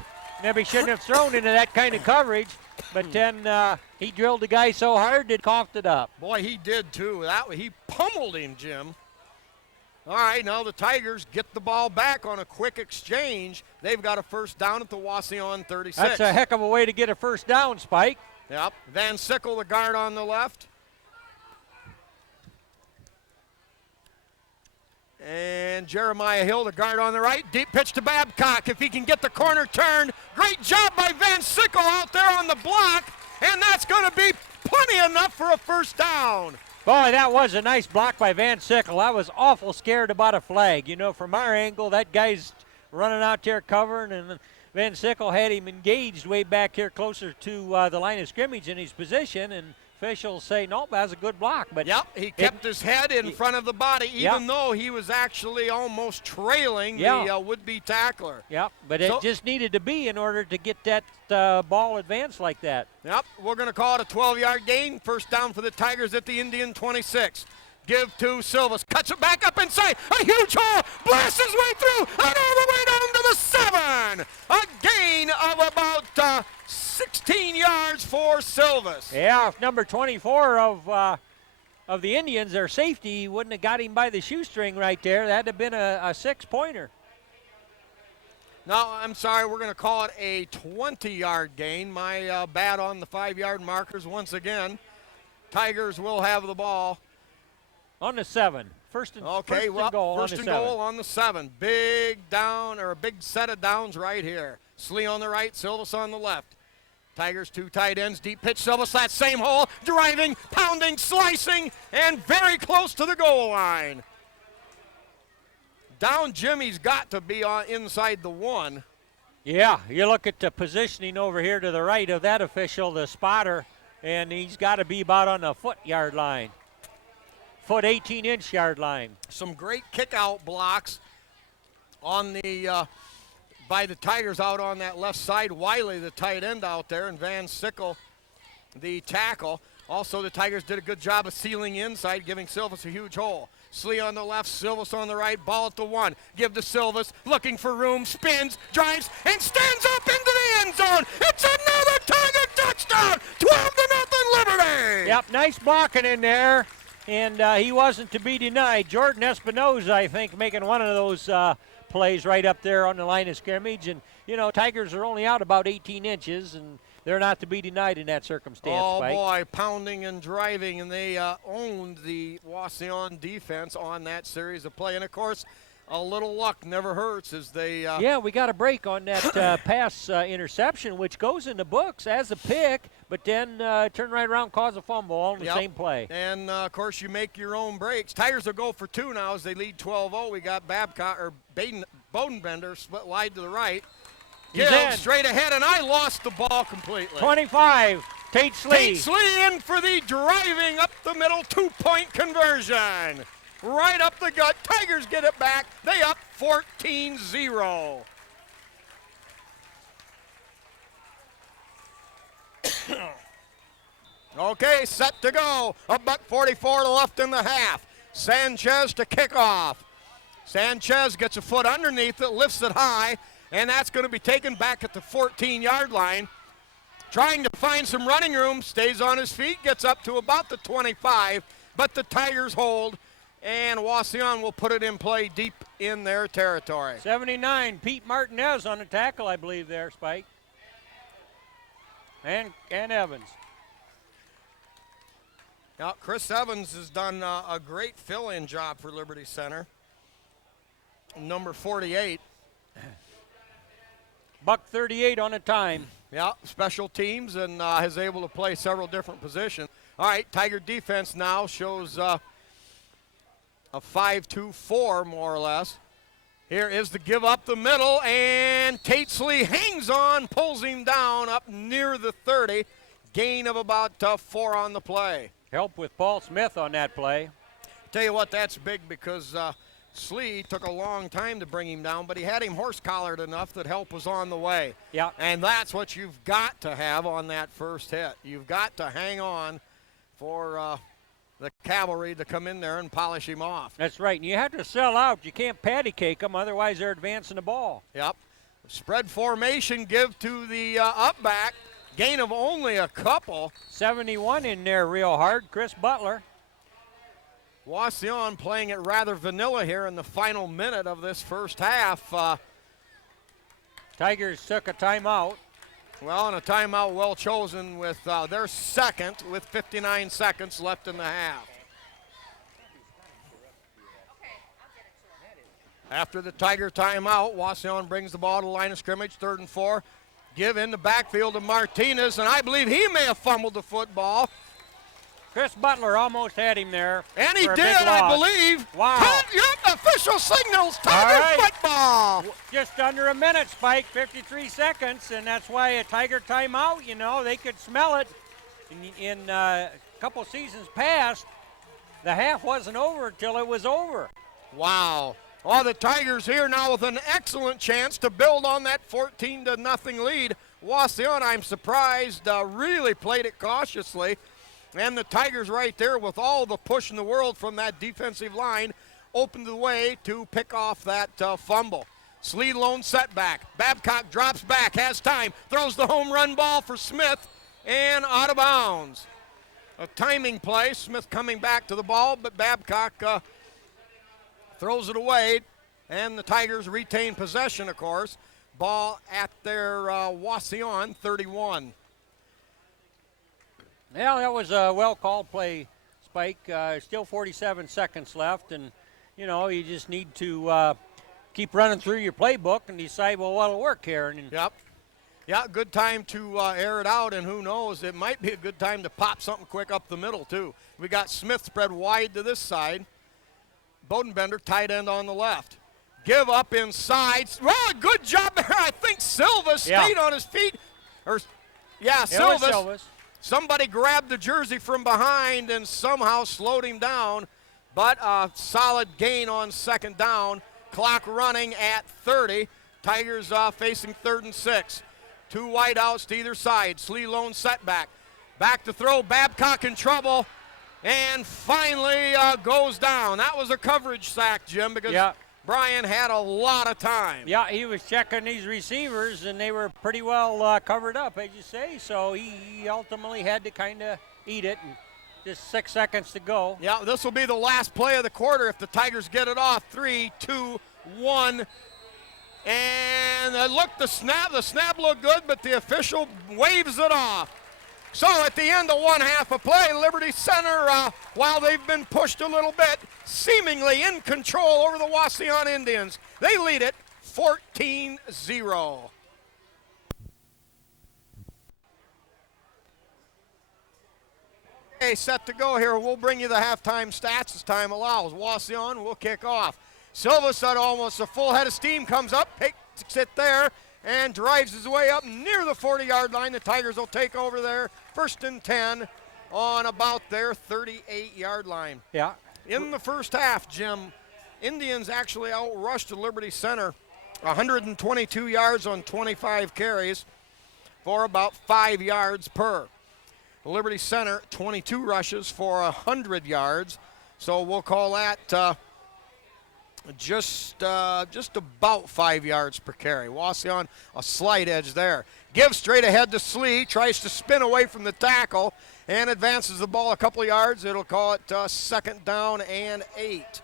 Maybe shouldn't have thrown into that kind of coverage. But then he drilled the guy so hard that coughed it up. Boy, he did too. He pummeled him, Jim. All right, now the Tigers get the ball back on a quick exchange. They've got a first down at the Wauseon 36. That's a heck of a way to get a first down, Spike. Yep. Van Sickle, the guard on the left. And Jeremiah Hill, the guard on the right. Deep pitch to Babcock. If he can get the corner turned. Great job by Van Sickle out there on the block. And that's going to be plenty enough for a first down. Boy, that was a nice block by Van Sickle. I was awful scared about a flag. You know, from our angle, that guy's running out there covering, and Van Sickle had him engaged way back here closer to the line of scrimmage in his position, and officials say, nope, that's a good block. But yep, he kept his head in front of the body, even though he was actually almost trailing the would-be tackler. Yep, but it just needed to be in order to get that ball advanced like that. Yep, we're going to call it a 12-yard gain. First down for the Tigers at the Indian 26. Give to Silvas, cuts it back up inside, a huge hole, blasts his way through, and all the way down to the 7. conversion. A gain of about 16 yards for Silvis. Yeah, if number 24 of the Indians, their safety, wouldn't have got him by the shoestring right there. That'd have been a 6-pointer. No, I'm sorry, we're going to call it a 20-yard gain. My bad on the 5-yard markers once again. Tigers will have the ball. On the 7. First and goal First and goal on the 7. Big down, or a big set of downs right here. Slee on the right, Silvis on the left. Tigers 2 tight ends, deep pitch, Silvis that same hole, driving, pounding, slicing, and very close to the goal line. Down Jimmy's got to be inside the 1. Yeah, you look at the positioning over here to the right of that official, the spotter, and he's got to be about on the foot-yard line. 18-inch yard line. Some great kick-out blocks on the by the Tigers out on that left side. Wiley, the tight end out there, and Van Sickle, the tackle. Also, the Tigers did a good job of sealing inside, giving Silvis a huge hole. Slee on the left, Silvis on the right, ball at the 1. Give to Silvis, looking for room, spins, drives, and stands up into the end zone. It's another Tiger touchdown! 12-0 Liberty! Yep, nice blocking in there, and he wasn't to be denied. Jordan Espinoza, I think, making one of those plays right up there on the line of scrimmage. And, you know, Tigers are only out about 18 inches, and they're not to be denied in that circumstance. Oh, Spike. boy, pounding and driving, and they owned the Wauseon defense on that series of play. And, of course, a little luck never hurts as they yeah, we got a break on that pass interception, which goes in the books as a pick, but then turn right around, cause a fumble, all in the same play. And, of course, you make your own breaks. Tigers will go for 2 now as they lead 12-0. We got Bodenbender split wide to the right. Gill straight ahead, and I lost the ball completely. 25, Tate Slee. Tate Slee in for the driving up the middle 2-point conversion. Right up the gut. Tigers get it back. They up 14-0. Okay, set to go. $1:44 left in the half. Sanchez to kick off. Sanchez gets a foot underneath it, lifts it high, and that's going to be taken back at the 14-yard line. Trying to find some running room, stays on his feet, gets up to about the 25, but the Tigers hold, and Wauseon will put it in play deep in their territory. 79, Pete Martinez on the tackle, I believe there, Spike. And Evans. Now, Chris Evans has done a great fill-in job for Liberty Center. Number 48. $1:38 on a time. Yeah, special teams, and is able to play several different positions. All right, Tiger defense now shows a 5-2-4 more or less. Here is the give up the middle, and Tate Slee hangs on, pulls him down up near the 30. Gain of about 4 on the play. Help with Paul Smith on that play. Tell you what, that's big because Slee took a long time to bring him down, but he had him horse-collared enough that help was on the way. Yeah. And that's what you've got to have on that first hit. You've got to hang on for the cavalry to come in there and polish him off. That's right. And you have to sell out. You can't patty cake them, otherwise they're advancing the ball. Yep. Spread formation, give to the up back. Gain of only a couple. 71 in there real hard, Chris Butler. Wauseon playing it rather vanilla here in the final minute of this first half. Tigers took a timeout. Well, and a timeout well chosen with their second with 59 seconds left in the half. After the Tiger timeout, Wauseon brings the ball to the line of scrimmage, 3rd and 4. Give in the backfield to Martinez, and I believe he may have fumbled the football. Chris Butler almost had him there. And he did, I believe. Wow. Yep, official signals, Tiger football. Just under a minute, Spike, 53 seconds, and that's why a Tiger timeout, you know, they could smell it. In a couple seasons past, the half wasn't over until it was over. Wow. Well, the Tigers here now with an excellent chance to build on that 14-0 lead. Wauseon, I'm surprised, really played it cautiously. And the Tigers right there with all the push in the world from that defensive line opened the way to pick off that fumble. Slee lone setback. Babcock drops back, has time, throws the home run ball for Smith, and out of bounds. A timing play. Smith coming back to the ball, but Babcock throws it away, and the Tigers retain possession, of course. Ball at their Wauseon 31. Yeah, that was a well-called play, Spike. Still 47 seconds left, and, you know, you just need to keep running through your playbook and decide, well, what'll work here. And Yep. Yeah, good time to air it out, and who knows, it might be a good time to pop something quick up the middle, too. We got Smith spread wide to this side. Bodenbender, tight end on the left. Give up inside. Well, good job there. I think Silva stayed on his feet. Silva. Somebody grabbed the jersey from behind and somehow slowed him down, but a solid gain on second down. Clock running at 30. Tigers facing 3rd and 6. 2 wideouts to either side. Slee lone setback. Back to throw. Babcock in trouble. And finally goes down. That was a coverage sack, Jim, because Brian had a lot of time. Yeah, he was checking these receivers, and they were pretty well covered up, as you say. So he ultimately had to kind of eat it. And just 6 seconds to go. Yeah, this will be the last play of the quarter if the Tigers get it off. 3, 2, 1. And look, the snap looked good, but the official waves it off. So at the end of one half of play, Liberty Center, while they've been pushed a little bit, seemingly in control over the Wauseon Indians. They lead it 14-0. Okay, set to go here. We'll bring you the halftime stats as time allows. Wauseon will kick off. Silva said almost a full head of steam, comes up, takes it there, and drives his way up near the 40-yard line. The Tigers will take over there, 1st and 10 on about their 38-yard line. Yeah. In the first half, Jim, Indians actually outrushed the Liberty Center 122 yards on 25 carries for about 5 yards per. Liberty Center, 22 rushes for 100 yards. So we'll call that just about 5 yards per carry. Wauseon, a slight edge there. Gives straight ahead to Slee, tries to spin away from the tackle, and advances the ball a couple of yards. It'll call it 2nd down and 8.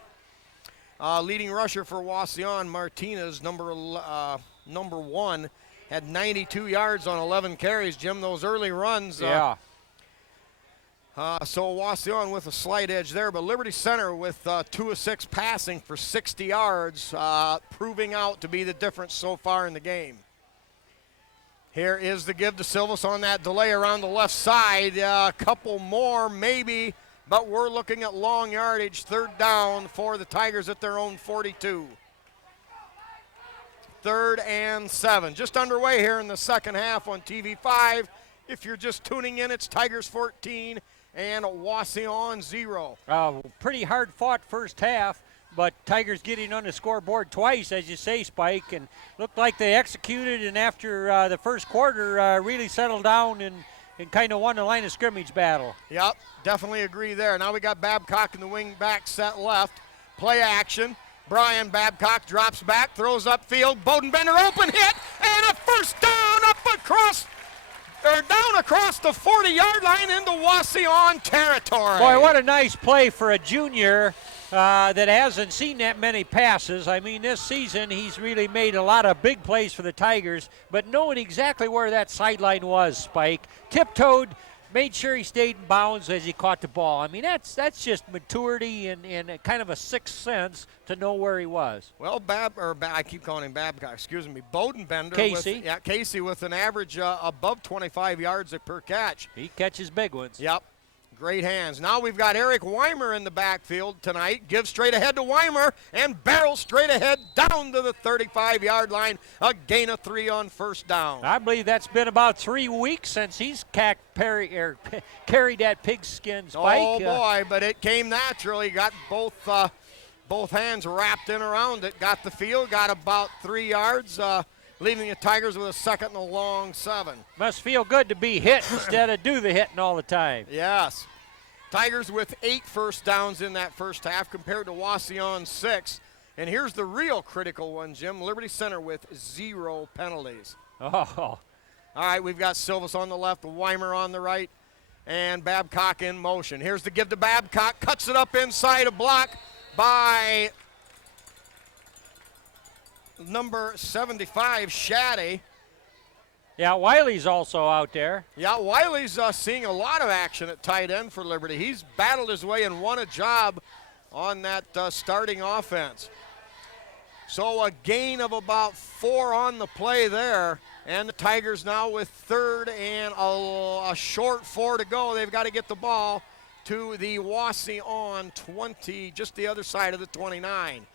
Leading rusher for Wauseon, Martinez, number 1, had 92 yards on 11 carries. Jim, those early runs. So Wauseon with a slight edge there, but Liberty Center with 2 of 6 passing for 60 yards, proving out to be the difference so far in the game. Here is the give to Silvas on that delay around the left side. A couple more maybe, but we're looking at long yardage, 3rd down for the Tigers at their own 42. 3rd and 7. Just underway here in the second half on TV5. If you're just tuning in, it's Tigers 14 and Wauseon 0. Pretty hard-fought first half, but Tigers getting on the scoreboard twice, as you say, Spike, and looked like they executed, and after the first quarter really settled down and kind of won the line of scrimmage battle. Yep, definitely agree there. Now we got Babcock in the wing back set left. Play action. Brian Babcock drops back, throws upfield. Bodenbender open hit, and a first down down across the 40-yard line into Wauseon territory. Boy, what a nice play for a junior that hasn't seen that many passes. I mean, this season he's really made a lot of big plays for the Tigers, but knowing exactly where that sideline was, Spike, tiptoed, made sure he stayed in bounds as he caught the ball. I mean, that's just maturity and kind of a sixth sense to know where he was. Well, I keep calling him Babcock, excuse me. Bodenbender. Casey. Casey with an average above 25 yards per catch. He catches big ones. Yep. Great hands. Now we've got Eric Weimer in the backfield tonight. Gives straight ahead to Weimer and barrels straight ahead down to the 35-yard line. A gain of 3 on first down. I believe that's been about 3 weeks since he's carried that pigskin, Spike. Oh, boy, but it came naturally. Got both hands wrapped in around it. Got the field, got about 3 yards, leaving the Tigers with a 2nd and a long 7. Must feel good to be hit instead of do the hitting all the time. Yes. Tigers with 8 first downs in that first half compared to Wauseon's 6. And here's the real critical one, Jim. Liberty Center with 0 penalties. Oh. All right, we've got Silvas on the left, Weimer on the right, and Babcock in motion. Here's the give to Babcock. Cuts it up inside, a block by number 75, Shaddy. Yeah, Wiley's also out there. Yeah, Wiley's seeing a lot of action at tight end for Liberty. He's battled his way and won a job on that starting offense. So a gain of about 4 on the play there. And the Tigers now with 3rd and a short 4 to go. They've got to get the ball to the Wauseon 20, just the other side of the 29.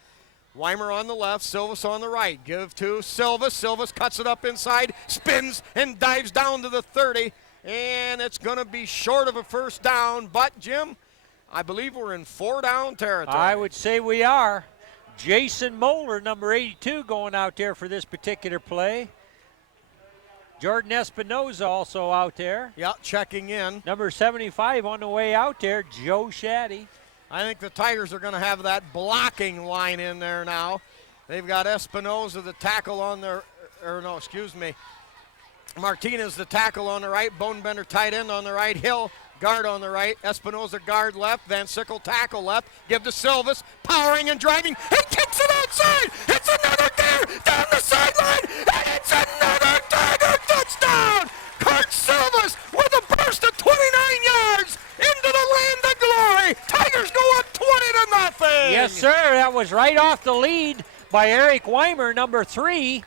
Weimer on the left, Silvas on the right. Give to Silvas. Silvas cuts it up inside, spins, and dives down to the 30. And it's going to be short of a first down. But, Jim, I believe we're in 4-down territory. I would say we are. Jason Moeller, number 82, going out there for this particular play. Jordan Espinoza also out there. Yeah, checking in. Number 75 on the way out there, Joe Shaddy. I think the Tigers are going to have that blocking line in there now. They've got Espinoza, the tackle on their, Martinez, the tackle on the right, Bonebender tight end on the right, Hill, guard on the right, Espinoza guard left, Van Sickle tackle left, give to Silvas, powering and driving, and kicks it outside. It's another there down the sideline, and it's another Tiger touchdown. Kurt Silvas with a burst of 29 yards into the land of glory. Tigers go up 20-0. Yes, sir. That was right off the lead by Eric Weimer, number 3,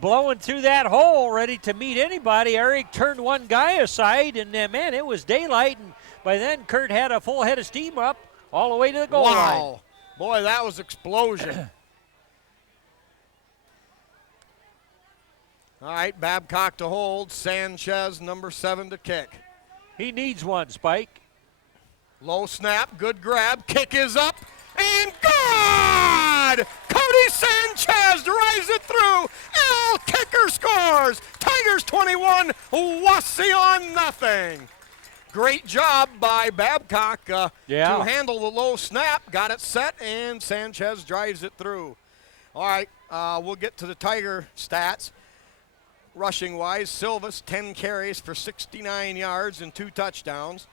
blowing through that hole, ready to meet anybody. Eric turned one guy aside, and man, it was daylight. And by then, Kurt had a full head of steam up all the way to the goal line. Wow. Boy, that was explosion. All right, Babcock to hold. Sanchez, number 7, to kick. He needs one, Spike. Low snap, good grab. Kick is up, and good! Cody Sanchez drives it through. Al Kicker scores. Tigers 21, Wauseon nothing. Great job by Babcock to handle the low snap. Got it set, and Sanchez drives it through. All right, we'll get to the Tiger stats. Rushing-wise, Silvas, 10 carries for 69 yards and 2 touchdowns.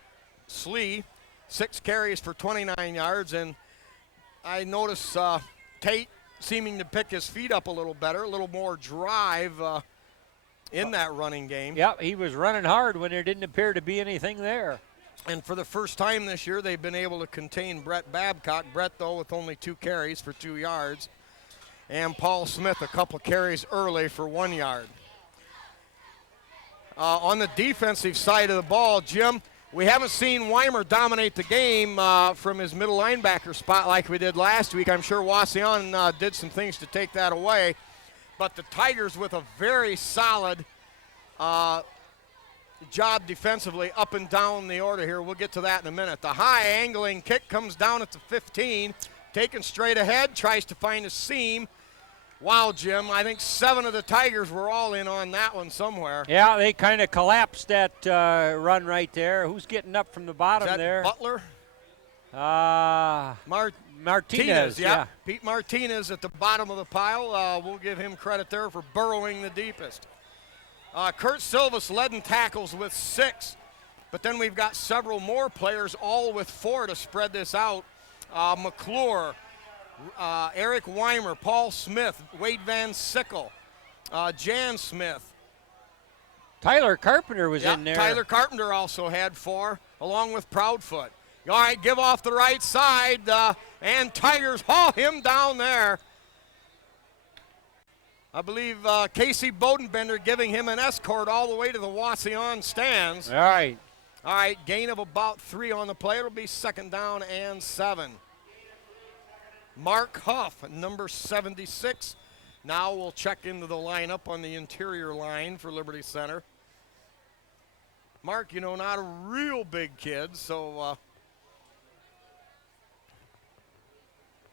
Slee, 6 carries for 29 yards. And I notice Tate seeming to pick his feet up a little better, a little more drive in that running game. Yep, he was running hard when there didn't appear to be anything there. And for the first time this year, they've been able to contain Brett Babcock. Brett, though, with only 2 carries for 2 yards. And Paul Smith, a couple carries early for 1 yard. On the defensive side of the ball, Jim, we haven't seen Weimer dominate the game from his middle linebacker spot like we did last week. I'm sure Wauseon did some things to take that away. But the Tigers with a very solid job defensively up and down the order here. We'll get to that in a minute. The high angling kick comes down at the 15, taken straight ahead, tries to find a seam. Wow, Jim, I think 7 of the Tigers were all in on that one somewhere. Yeah, they kind of collapsed that run right there. Who's getting up from the bottom Is that there? Butler? Martinez, yeah. Pete Martinez at the bottom of the pile. We'll give him credit there for burrowing the deepest. Kurt Silvas led in tackles with 6, but then we've got several more players, all with 4 to spread this out. McClure, Eric Weimer, Paul Smith, Wade Van Sickle, Jan Smith. Tyler Carpenter was in there. Tyler Carpenter also had 4, along with Proudfoot. All right, give off the right side, and Tigers haul him down there. I believe Casey Bodenbender giving him an escort all the way to the Wauseon stands. All right. All right, gain of about 3 on the play. It'll be 2nd down and 7. Mark Huff, number 76. Now we'll check into the lineup on the interior line for Liberty Center. Mark, not a real big kid, so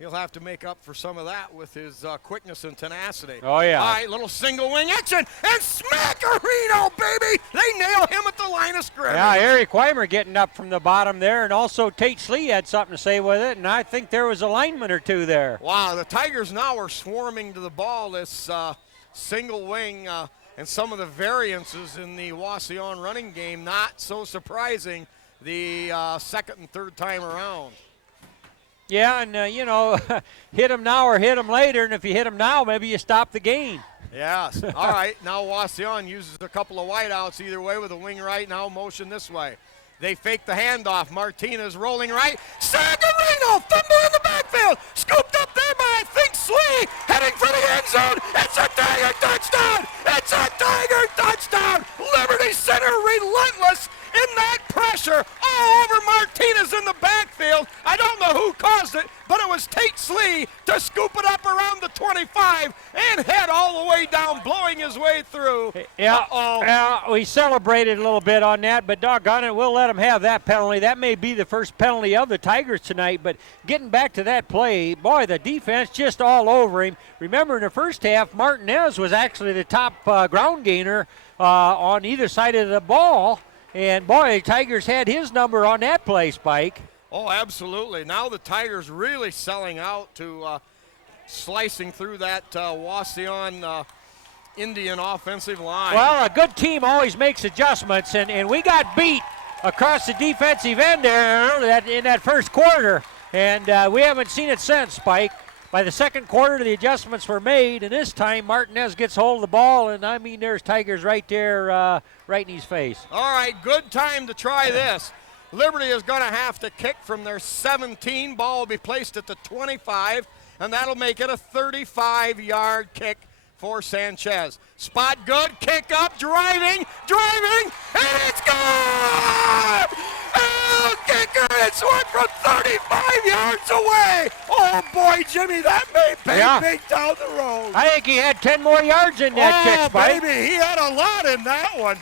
he'll have to make up for some of that with his quickness and tenacity. Oh, yeah. All right, little single wing action, and smackerino, baby! They nail him at the line of scrimmage. Yeah, Eric Weimer getting up from the bottom there, and also Tate Slee had something to say with it, and I think there was a lineman or two there. Wow, the Tigers now are swarming to the ball, this single wing, and some of the variances in the Wauseon running game, not so surprising the second and third time around. Yeah, and, hit him now or hit him later, and if you hit him now, maybe you stop the gain. Yes. All right, now Wauseon uses a couple of wideouts either way with a wing right, now motion this way. They fake the handoff. Martinez rolling right. Sagarino, fumble in the backfield. Scooped up there by, I think, Slee. Heading for the end zone. It's a Tiger touchdown. It's a Tiger touchdown. Liberty Center relentless in that pressure all over Martinez in the backfield. I don't know who caused it, but it was Tate Slee to scoop it up around the 25 and head all the way down, blowing his way through. Yeah, we celebrated a little bit on that, but doggone it, we'll let him have that penalty. That may be the first penalty of the Tigers tonight, but getting back to that play, boy, the defense just all over him. Remember, in the first half, Martinez was actually the top ground gainer on either side of the ball. And, boy, Tigers had his number on that play, Spike. Oh, absolutely. Now the Tigers really selling out to slicing through that Wauseon Indian offensive line. Well, a good team always makes adjustments, and we got beat across the defensive end there in that first quarter. And we haven't seen it since, Spike. By the second quarter, the adjustments were made, and this time Martinez gets hold of the ball, and, I mean, there's Tigers right there, right in his face. All right, good time to try this. Liberty is going to have to kick from their 17. Ball will be placed at the 25, and that'll make it a 35-yard kick for Sanchez. Spot good, kick up, driving, and it's gone! Oh, kicker, it's one from 35 yards away. Oh, boy, Jimmy, that may pay big down the road. I think he had 10 more yards in that kick, Spike. Baby, he had a lot in that one.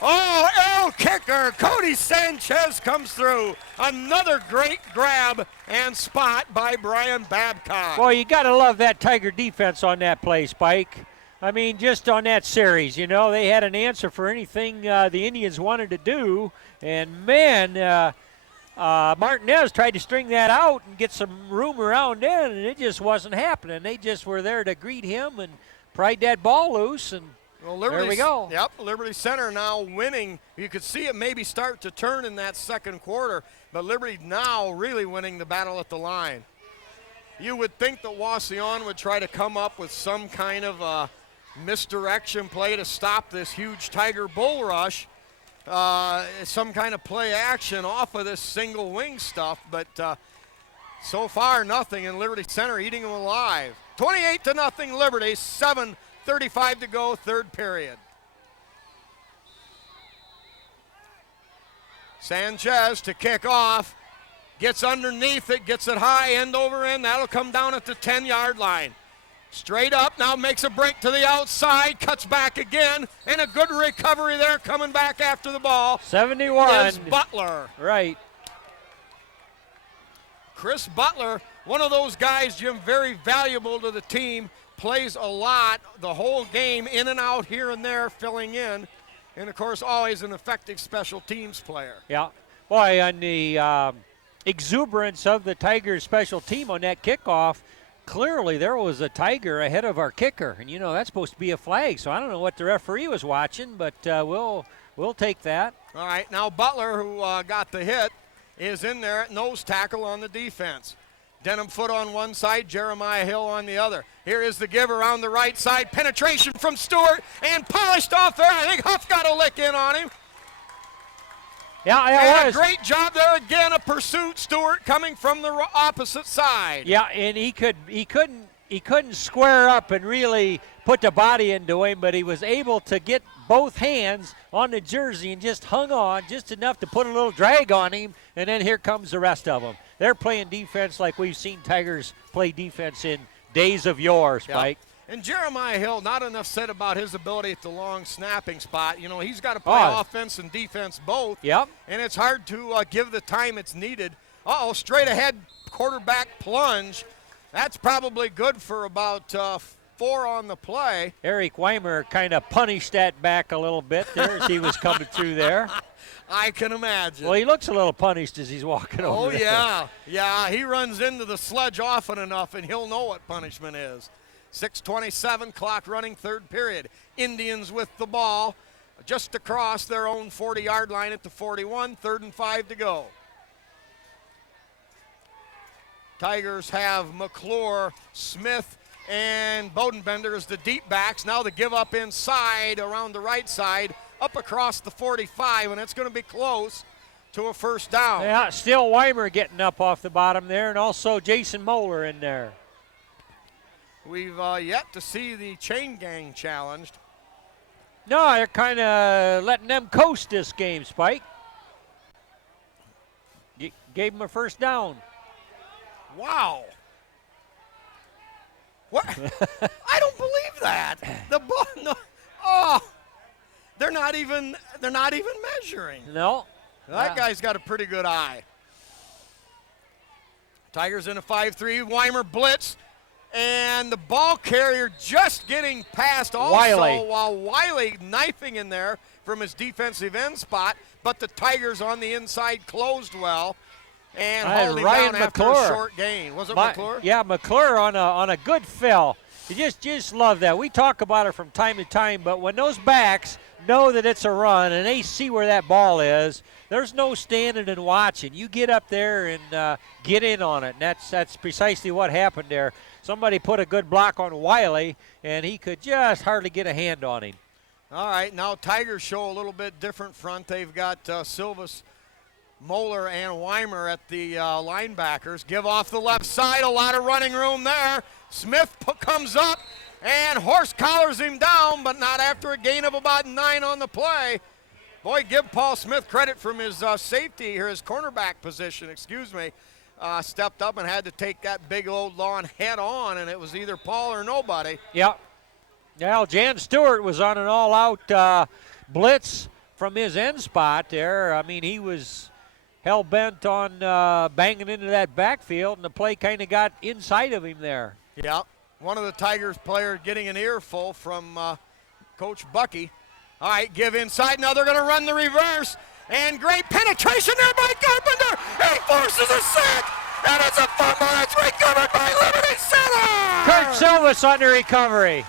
Oh, El kicker, Cody Sanchez comes through. Another great grab and spot by Brian Babcock. Boy, you got to love that Tiger defense on that play, Spike. I mean, just on that series, they had an answer for anything the Indians wanted to do. And, man, Martinez tried to string that out and get some room around in, and it just wasn't happening. They just were there to greet him and pried that ball loose, and there we go. Yep, Liberty Center now winning. You could see it maybe start to turn in that second quarter, but Liberty now really winning the battle at the line. You would think that Wauseon would try to come up with some kind of misdirection play to stop this huge Tiger bull rush. Some kind of play action off of this single wing stuff, but so far nothing, and Liberty Center eating them alive. 28-0 Liberty, 7:35 to go, third period. Sanchez to kick off, gets underneath it, gets it high, end over end. That'll come down at the 10-yard line. Straight up, now makes a break to the outside, cuts back again, and a good recovery there coming back after the ball. 71. Is Butler. Right. Chris Butler, one of those guys, Jim, very valuable to the team, plays a lot the whole game, in and out, here and there, filling in. And, of course, always an effective special teams player. Yeah. Boy, on the exuberance of the Tigers special team on that kickoff, clearly there was a Tiger ahead of our kicker. And, that's supposed to be a flag, so I don't know what the referee was watching, but we'll take that. All right, now Butler, who got the hit, is in there at nose tackle on the defense. Denham Foot on one side, Jeremiah Hill on the other. Here is the give around the right side. Penetration from Stewart and polished off there. I think Huff got a lick in on him. Yeah, it was. A great job there again, a pursuit. Stewart coming from the opposite side. Yeah, and he couldn't square up and really put the body into him, but he was able to get both hands on the jersey and just hung on just enough to put a little drag on him, and then here comes the rest of them. They're playing defense like we've seen Tigers play defense in days of yore, Spike. Yep. And Jeremiah Hill, not enough said about his ability at the long snapping spot. He's got to play offense and defense both. Yep. And it's hard to give the time it's needed. Straight ahead quarterback plunge. That's probably good for about 4 on the play. Eric Weimer kind of punished that back a little bit there as he was coming through there. I can imagine. Well, he looks a little punished as he's walking over there. Oh, yeah. He runs into the sludge often enough, and he'll know what punishment is. 6:27, clock running, third period. Indians with the ball just across their own 40-yard line at the 41, 3rd and 5 to go. Tigers have McClure, Smith, and Bodenbender as the deep backs. Now the give up inside around the right side, up across the 45, and it's going to be close to a first down. Yeah, still Weimer getting up off the bottom there, and also Jason Moeller in there. We've yet to see the chain gang challenged. No, they're kind of letting them coast this game, Spike. Gave them a first down. Wow. What? I don't believe that. The ball. No. Oh, they're not even measuring. No. That guy's got a pretty good eye. Tigers in a 5-3. Weimer blitz. And the ball carrier just getting past also Wiley. While Wiley knifing in there from his defensive end spot. But the Tigers on the inside closed well. And holding down after a short gain. Was it McClure? Yeah, McClure on a good fill. You just love that. We talk about it from time to time, but when those backs know that it's a run and they see where that ball is, there's no standing and watching. You get up there and get in on it, and that's precisely what happened there. Somebody put a good block on Wiley, and he could just hardly get a hand on him. All right, now Tigers show a little bit different front. They've got Silvas, Moeller, and Weimer at the linebackers. Give off the left side, a lot of running room there. Smith comes up and horse collars him down, but not after a gain of about 9 on the play. Boy, give Paul Smith credit from his safety here, his cornerback position, stepped up and had to take that big old lawn head on, and it was either Paul or nobody. Yep. Well, Jan Stewart was on an all-out blitz from his end spot there. I mean, he was hell-bent on banging into that backfield, and the play kind of got inside of him there. Yeah, one of the Tigers players getting an earful from Coach Bucky. All right, give inside. Now they're going to run the reverse. And great penetration there by Carpenter. He forces a sack. And it's a fumble. That's recovered by Liberty Center. Kurt Silvas on the recovery.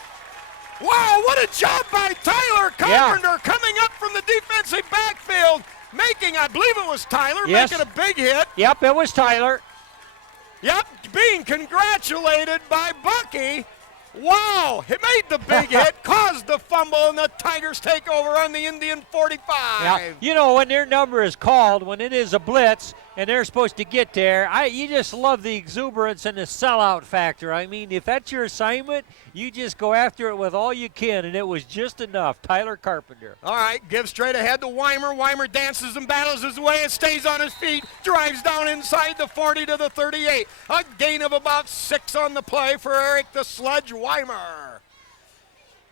Wow, what a job by Tyler Carpenter coming up from the defensive backfield. Making, I believe it was Tyler, making a big hit. Yep, it was Tyler. Yep, being congratulated by Bucky. Wow, he made the big hit, caused the fumble, and the Tigers take over on the Indian 45. Yeah. You know, when their number is called, when it is a blitz, and they're supposed to get there, you just love the exuberance and the sellout factor. I mean, if that's your assignment, you just go after it with all you can, and it was just enough. Tyler Carpenter. All right, give straight ahead to Weimer. Weimer dances and battles his way and stays on his feet, drives down inside the 40 to the 38. A gain of about 6 on the play for Eric the Sludge Weimer.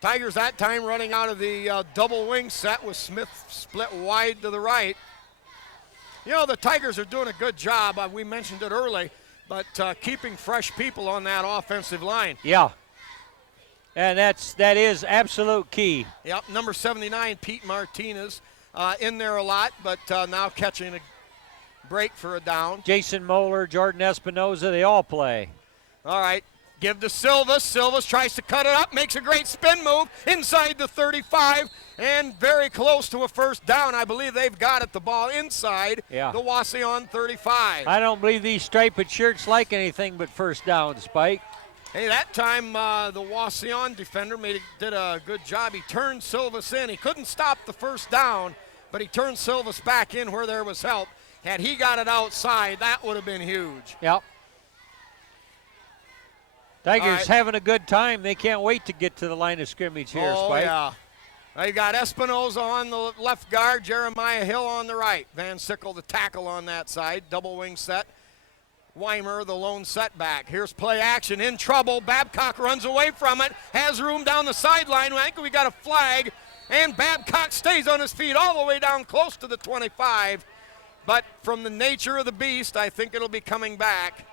Tigers that time running out of the double wing set with Smith split wide to the right. You know, the Tigers are doing a good job. We mentioned it early, but keeping fresh people on that offensive line. Yeah. And that is absolute key. Yep, number 79, Pete Martinez, in there a lot, but now catching a break for a down. Jason Moeller, Jordan Espinoza, they all play. All right, give to Silvas. Silvas tries to cut it up, makes a great spin move inside the 35, and very close to a first down. I believe they've got it, the ball inside the Wauseon 35. I don't believe these striped shirts like anything but first down, Spike. Hey, that time the Wauseon defender did a good job. He turned Silvas in. He couldn't stop the first down, but he turned Silvas back in where there was help. Had he got it outside, that would have been huge. Yep. Tigers having a good time. They can't wait to get to the line of scrimmage here, Spike. Yeah. They got Espinoza on the left guard, Jeremiah Hill on the right. Van Sickle the tackle on that side, double wing set. Weimer, the lone setback. Here's play action, in trouble. Babcock runs away from it, has room down the sideline. I think we got a flag, and Babcock stays on his feet all the way down close to the 25. But from the nature of the beast, I think it'll be coming back.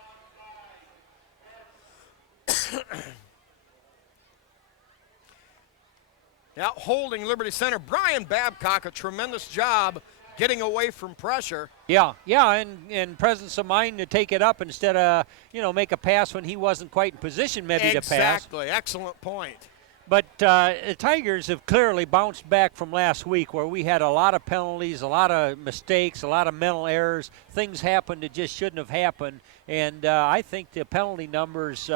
Yeah, holding Liberty Center. Brian Babcock, a tremendous job getting away from pressure. Yeah, and presence of mind to take it up instead of, make a pass when he wasn't quite in position maybe to pass. Exactly, excellent point. But the Tigers have clearly bounced back from last week where we had a lot of penalties, a lot of mistakes, a lot of mental errors. Things happened that just shouldn't have happened. And I think the penalty numbers,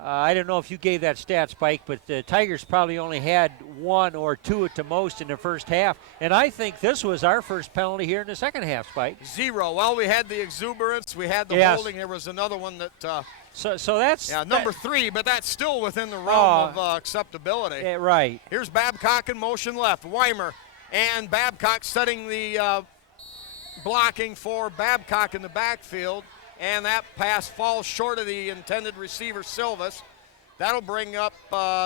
I don't know if you gave that stat, Spike, but the Tigers probably only had 1 or 2 at the most in the first half. And I think this was our first penalty here in the second half, Spike. 0. Well, we had the exuberance. We had the holding. There was another one that So that's number 3, but that's still within the realm of acceptability. Yeah, right. Here's Babcock in motion left. Weimer and Babcock setting the blocking for Babcock in the backfield, and that pass falls short of the intended receiver, Silvas. That'll bring up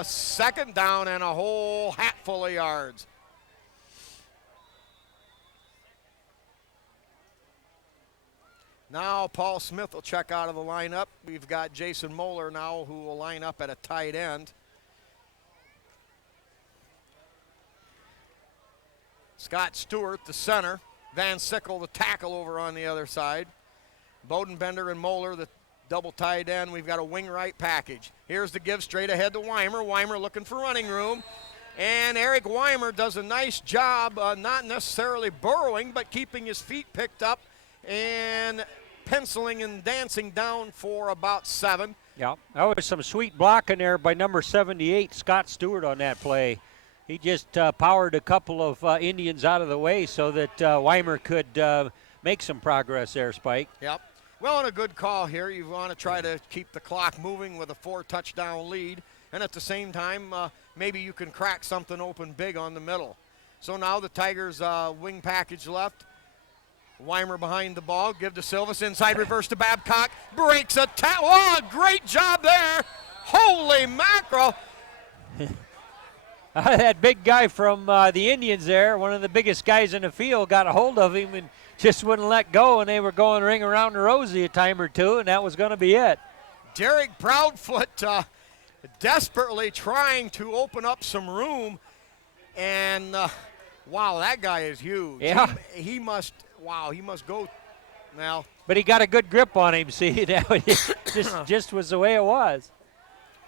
second down and a whole hatful of yards. Now Paul Smith will check out of the lineup. We've got Jason Moeller now who will line up at a tight end. Scott Stewart, the center. Van Sickle, the tackle over on the other side. Bodenbender and Moeller, the double tight end. We've got a wing right package. Here's the give straight ahead to Weimer. Weimer looking for running room. And Eric Weimer does a nice job, not necessarily burrowing, but keeping his feet picked up and penciling and dancing down for about 7. Yeah, that was some sweet blocking there by number 78, Scott Stewart, on that play. He just powered a couple of Indians out of the way so that Weimer could make some progress there, Spike. Yep. Well, and a good call here. You want to try to keep the clock moving with a 4-touchdown lead, and at the same time, maybe you can crack something open big on the middle. So now the Tigers wing package left. Weimer behind the ball, give to Silvas, inside reverse to Babcock, breaks a tackle. Oh, great job there. Holy mackerel. That big guy from the Indians there, one of the biggest guys in the field, got a hold of him and just wouldn't let go, and they were going ring around the rosy a time or two, and that was going to be it. Derek Proudfoot desperately trying to open up some room, and wow, that guy is huge. Yeah. He must go now. But he got a good grip on him, see? That just was the way it was.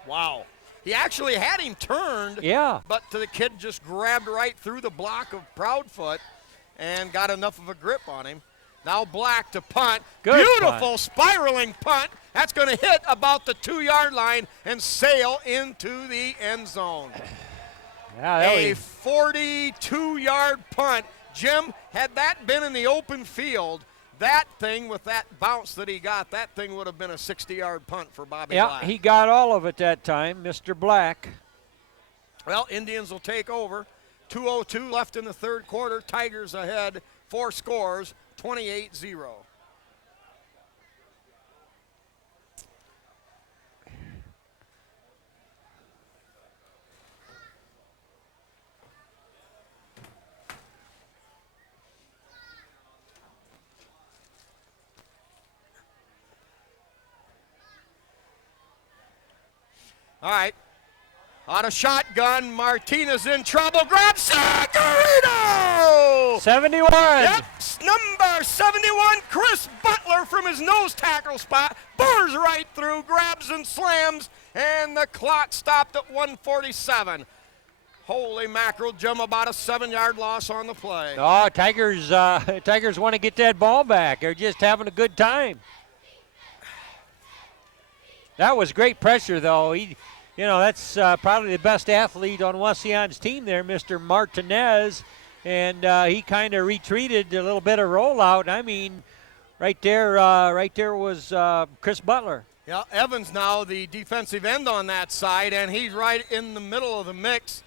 Wow. He actually had him turned. Yeah. But the kid just grabbed right through the block of Proudfoot and got enough of a grip on him. Now Black to punt. Good Beautiful punt. spiraling punt. That's going to hit about the 2-yard line and sail into the end zone. Yeah, A 42-yard punt. Jim, had that been in the open field, that thing with that bounce that he got, that thing would have been a 60-yard punt for Bobby Black. Yeah, he got all of it that time, Mr. Black. Well, Indians will take over. 2:02 left in the third quarter. Tigers ahead, 4 scores, 28-0. All right. On a shotgun, Martinez in trouble. Grabs Sagarino! 71. Yep, number 71, Chris Butler from his nose tackle spot. Bores right through, grabs and slams, and the clock stopped at 1:47. Holy mackerel, Jim, about a 7-yard loss on the play. Oh, Tigers want to get that ball back. They're just having a good time. That was great pressure, though. That's probably the best athlete on Wauseon's team there, Mr. Martinez. And he kind of retreated a little bit of rollout. I mean, right there was Chris Butler. Yeah, Evans now the defensive end on that side, and he's right in the middle of the mix.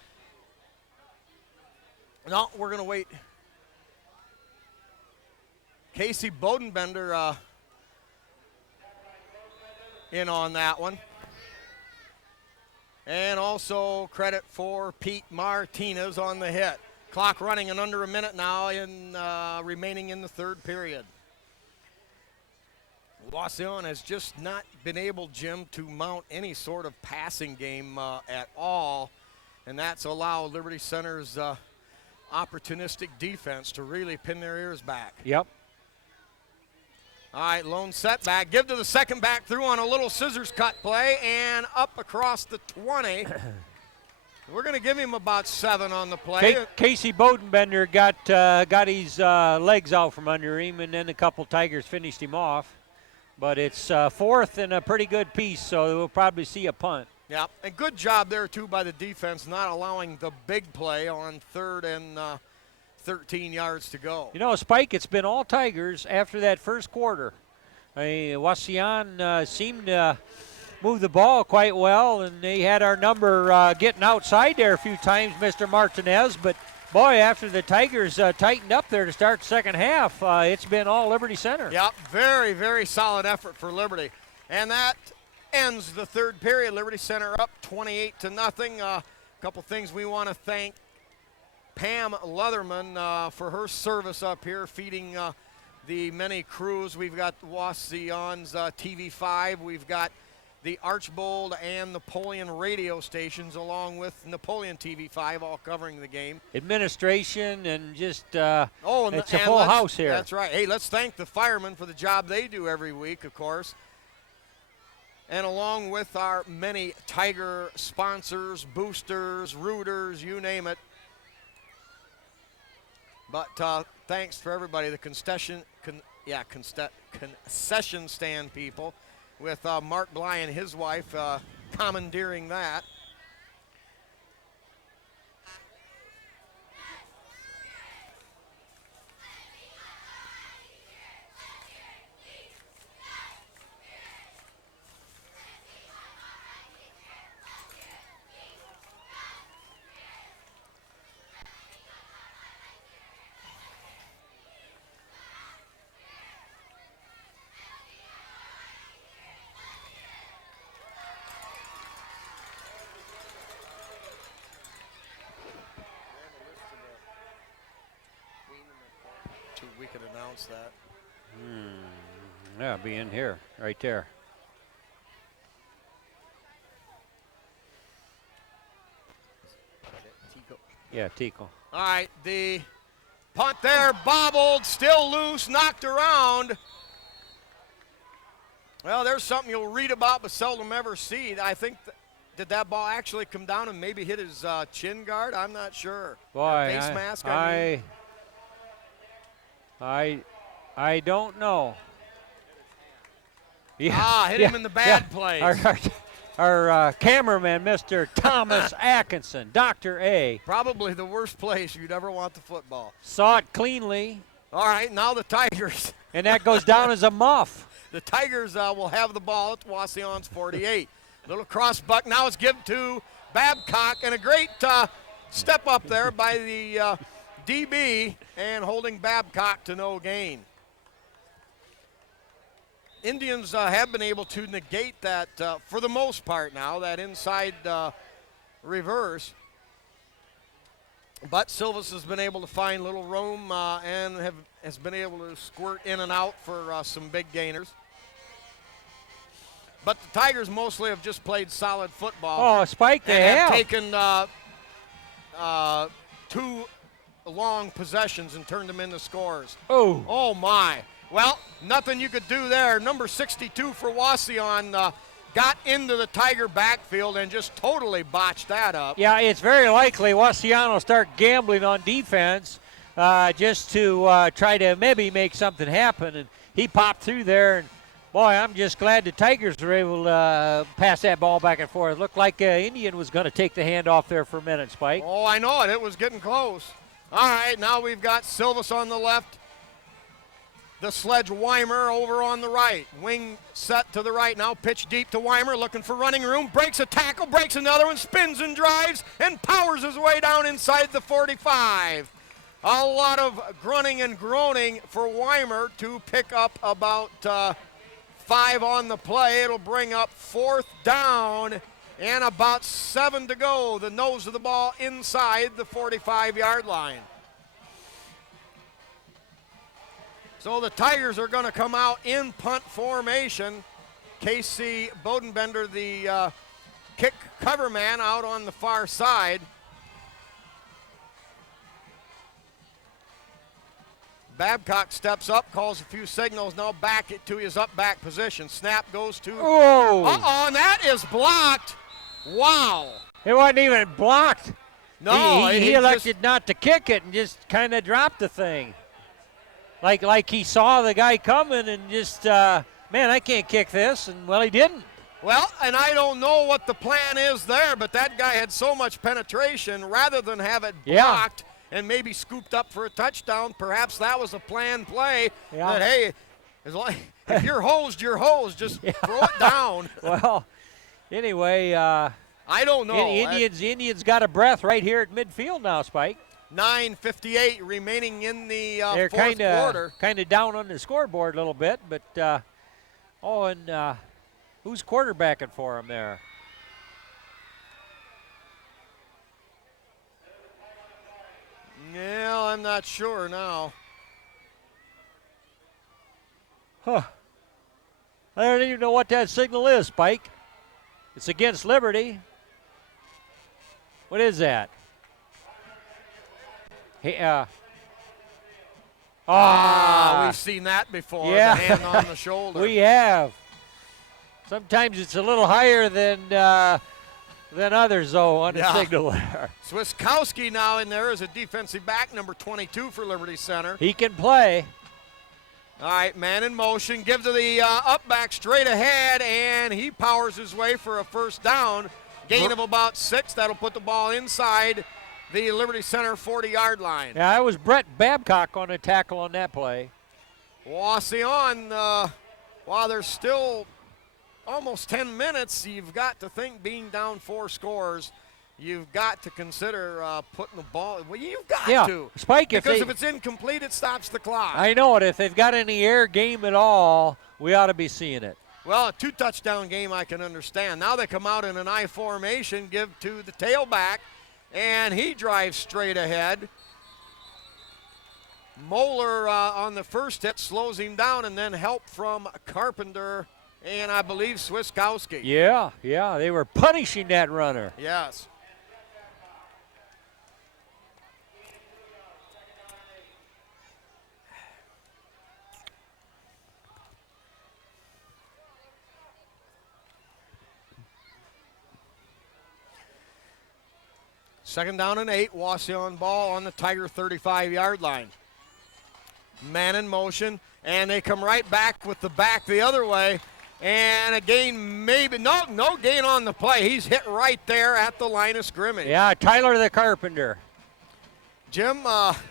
No, we're going to wait. Casey Bodenbender in on that one. And also credit for Pete Martinez on the hit. Clock running in under a minute now, remaining in the third period. Wauseon has just not been able, Jim, to mount any sort of passing game at all, and that's allowed Liberty Center's opportunistic defense to really pin their ears back. Yep. All right, lone setback. Give to the second back through on a little scissors cut play and up across the 20. We're going to give him about 7 on the play. Casey Bodenbender got his legs out from under him, and then a couple Tigers finished him off. But it's 4th and a pretty good piece, so we'll probably see a punt. Yeah, and good job there, too, by the defense, not allowing the big play on 3rd and 13 yards to go. You know, Spike, it's been all Tigers after that first quarter. Wauseon seemed to move the ball quite well, and they had our number getting outside there a few times, Mr. Martinez. But, boy, after the Tigers tightened up there to start the second half, it's been all Liberty Center. Yep, very, very solid effort for Liberty. And that ends the third period. Liberty Center up 28-0. A couple things we want to thank Pam Leatherman for her service up here, feeding the many crews. We've got Wauseon's TV5. We've got the Archbold and Napoleon radio stations, along with Napoleon TV5, all covering the game. Administration and just it's a and full house here. That's right. Hey, let's thank the firemen for the job they do every week, of course. And along with our many Tiger sponsors, boosters, rooters, you name it. But thanks for everybody, the concession stand people, with Mark Bly and his wife commandeering that. We could announce that. Yeah, be in here, right there. Yeah, Tico. All right, the punt there, bobbled, still loose, knocked around. Well, there's something you'll read about but seldom ever see. I think, did that ball actually come down and maybe hit his chin guard? I'm not sure. Boy, face mask, I don't know. Yeah, hit him in the bad place. Our cameraman, Mr. Thomas Atkinson, Dr. A. Probably the worst place you'd ever want the football. Saw it cleanly. All right, now the Tigers. And that goes down as a muff. The Tigers will have the ball at Wauseon's 48. Little cross buck. Now it's given to Babcock, and a great step up there by the DB and holding Babcock to no gain. Indians have been able to negate that for the most part now, that inside reverse. But Silvas has been able to find little room and has been able to squirt in and out for some big gainers. But the Tigers mostly have just played solid football. Oh, Spike, they have have taken 2 long possessions and turned them into scores. Oh my. Well, nothing you could do there. Number 62 for Wauseon got into the Tiger backfield and just totally botched that up. Yeah, it's very likely Wauseon will start gambling on defense just to try to maybe make something happen. And he popped through there, and boy, I'm just glad the Tigers were able to pass that ball back and forth. It looked like Indian was going to take the handoff there for a minute, Spike. Oh, I know it. It was getting close. All right, now we've got Silvas on the left. The sledge Weimer over on the right. Wing set to the right now. Pitch deep to Weimer, looking for running room. Breaks a tackle, breaks another one, spins and drives, and powers his way down inside the 45. A lot of grunting and groaning for Weimer to pick up about 5 on the play. It'll bring up 4th down and about 7 to go. The nose of the ball inside the 45-yard line. So the Tigers are going to come out in punt formation. Casey Bodenbender, the kick cover man, out on the far side. Babcock steps up, calls a few signals, now back to his up back position. Snap goes to. Oh! And that is blocked. Wow. It wasn't even blocked. No, he elected not to kick it and just kind of dropped the thing. Like he saw the guy coming and just, man, I can't kick this, and well, he didn't. Well, and I don't know what the plan is there, but that guy had so much penetration, rather than have it blocked and maybe scooped up for a touchdown, perhaps that was a planned play. That, hey, if you're hosed, you're hosed. Just throw it down. Well, anyway, I don't know. Indians got a breath right here at midfield now, Spike. 9:58 remaining in the They're fourth quarter. Kind of down on the scoreboard a little bit, but who's quarterbacking for them there? Yeah, I'm not sure now. Huh. I don't even know what that signal is, Spike. It's against Liberty. What is that? Hey, we've seen that before. Yeah. The hand on the shoulder. We have. Sometimes it's a little higher than others, though, on the signal there. Swiskowski now in there as a defensive back, number 22 for Liberty Center. He can play. All right, man in motion, gives to the up back straight ahead, and he powers his way for a first down. Gain of about 6. That'll put the ball inside the Liberty Center 40-yard line. Yeah, it was Brett Babcock on a tackle on that play. Wauseon, while there's still almost 10 minutes, you've got to think being down 4 scores, you've got to consider putting the ball. Well, you've got to. Spike, if it's incomplete, it stops the clock. I know it. If they've got any air game at all, we ought to be seeing it. Well, a 2-touchdown game I can understand. Now they come out in an I formation, give to the tailback, and he drives straight ahead. Moeller on the first hit slows him down, and then help from Carpenter and I believe Swiskowski. Yeah, they were punishing that runner. Yes. Second down and 8, Wauseon ball on the Tiger 35-yard line. Man in motion, and they come right back with the back the other way. And a gain, maybe, no gain on the play. He's hit right there at the line of scrimmage. Yeah, Tyler the Carpenter. Jim,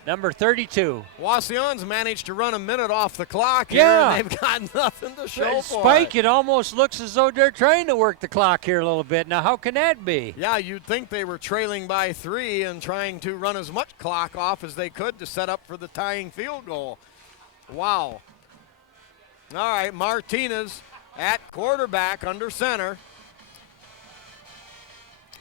number 32. Wauseon's managed to run a minute off the clock here, yeah. and they've got nothing to show for Spike, it almost looks as though they're trying to work the clock here a little bit. Now, how can that be? Yeah, you'd think they were trailing by 3 and trying to run as much clock off as they could to set up for the tying field goal. Wow. All right, Martinez at quarterback under center.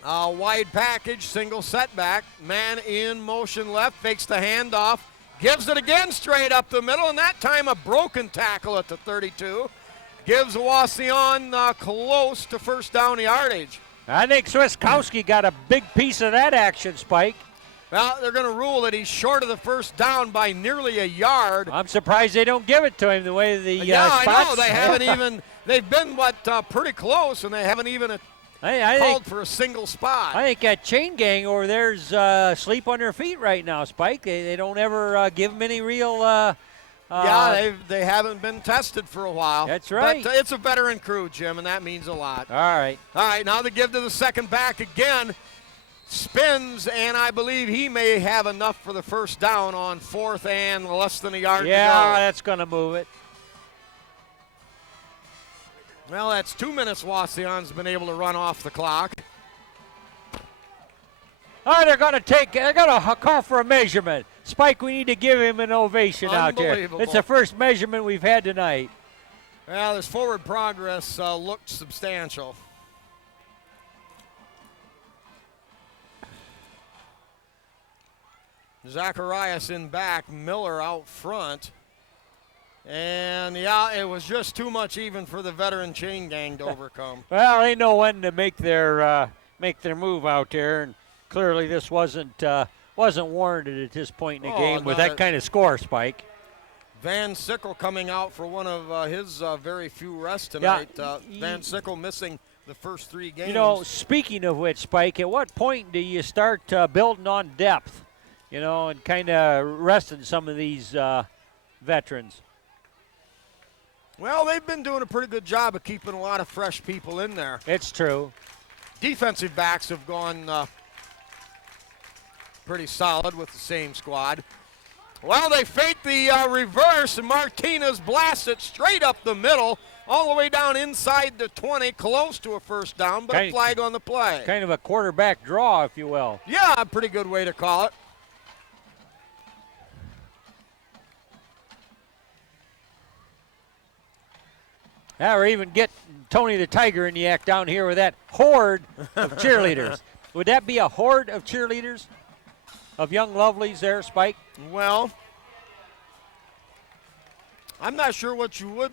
Wide package, single setback. Man in motion left, fakes the handoff, gives it again straight up the middle, and that time a broken tackle at the 32. Gives Wauseon close to first down yardage. I think Swiskowski got a big piece of that action, Spike. Well, they're going to rule that he's short of the first down by nearly a yard. I'm surprised they don't give it to him the way the spots. I know. They haven't even, they've been, pretty close, and they haven't even called for a single spot. I think that chain gang over there's asleep on their feet right now, Spike. They don't ever give them any real they haven't been tested for a while. That's right. But it's a veteran crew, Jim, and that means a lot. All right. All right, now they give to the second back again. Spins, and I believe he may have enough for the first down on 4th and less than a yard to go. Yeah, that's going to move it. Well, that's 2 minutes Wauseon's been able to run off the clock. All right, they're going to call for a measurement. Spike, we need to give him an ovation out there. It's the first measurement we've had tonight. Well, his forward progress looked substantial. Zacharias in back, Miller out front. And, yeah, it was just too much even for the veteran chain gang to overcome. Well, they know when to make their move out there, and clearly this wasn't warranted at this point in the game with that kind of score, Spike. Van Sickle coming out for one of his very few rests tonight. Yeah, Van Sickle missing the first 3 games. You know, speaking of which, Spike, at what point do you start building on depth, and kind of resting some of these veterans? Well, they've been doing a pretty good job of keeping a lot of fresh people in there. It's true. Defensive backs have gone pretty solid with the same squad. Well, they fake the reverse, and Martinez blasts it straight up the middle, all the way down inside the 20, close to a first down, but a flag on the play. Kind of a quarterback draw, if you will. Yeah, a pretty good way to call it. Now we're even getting Tony the Tiger in the act down here with that horde of cheerleaders. Would that be a horde of cheerleaders? Of young lovelies there, Spike? Well, I'm not sure what you would.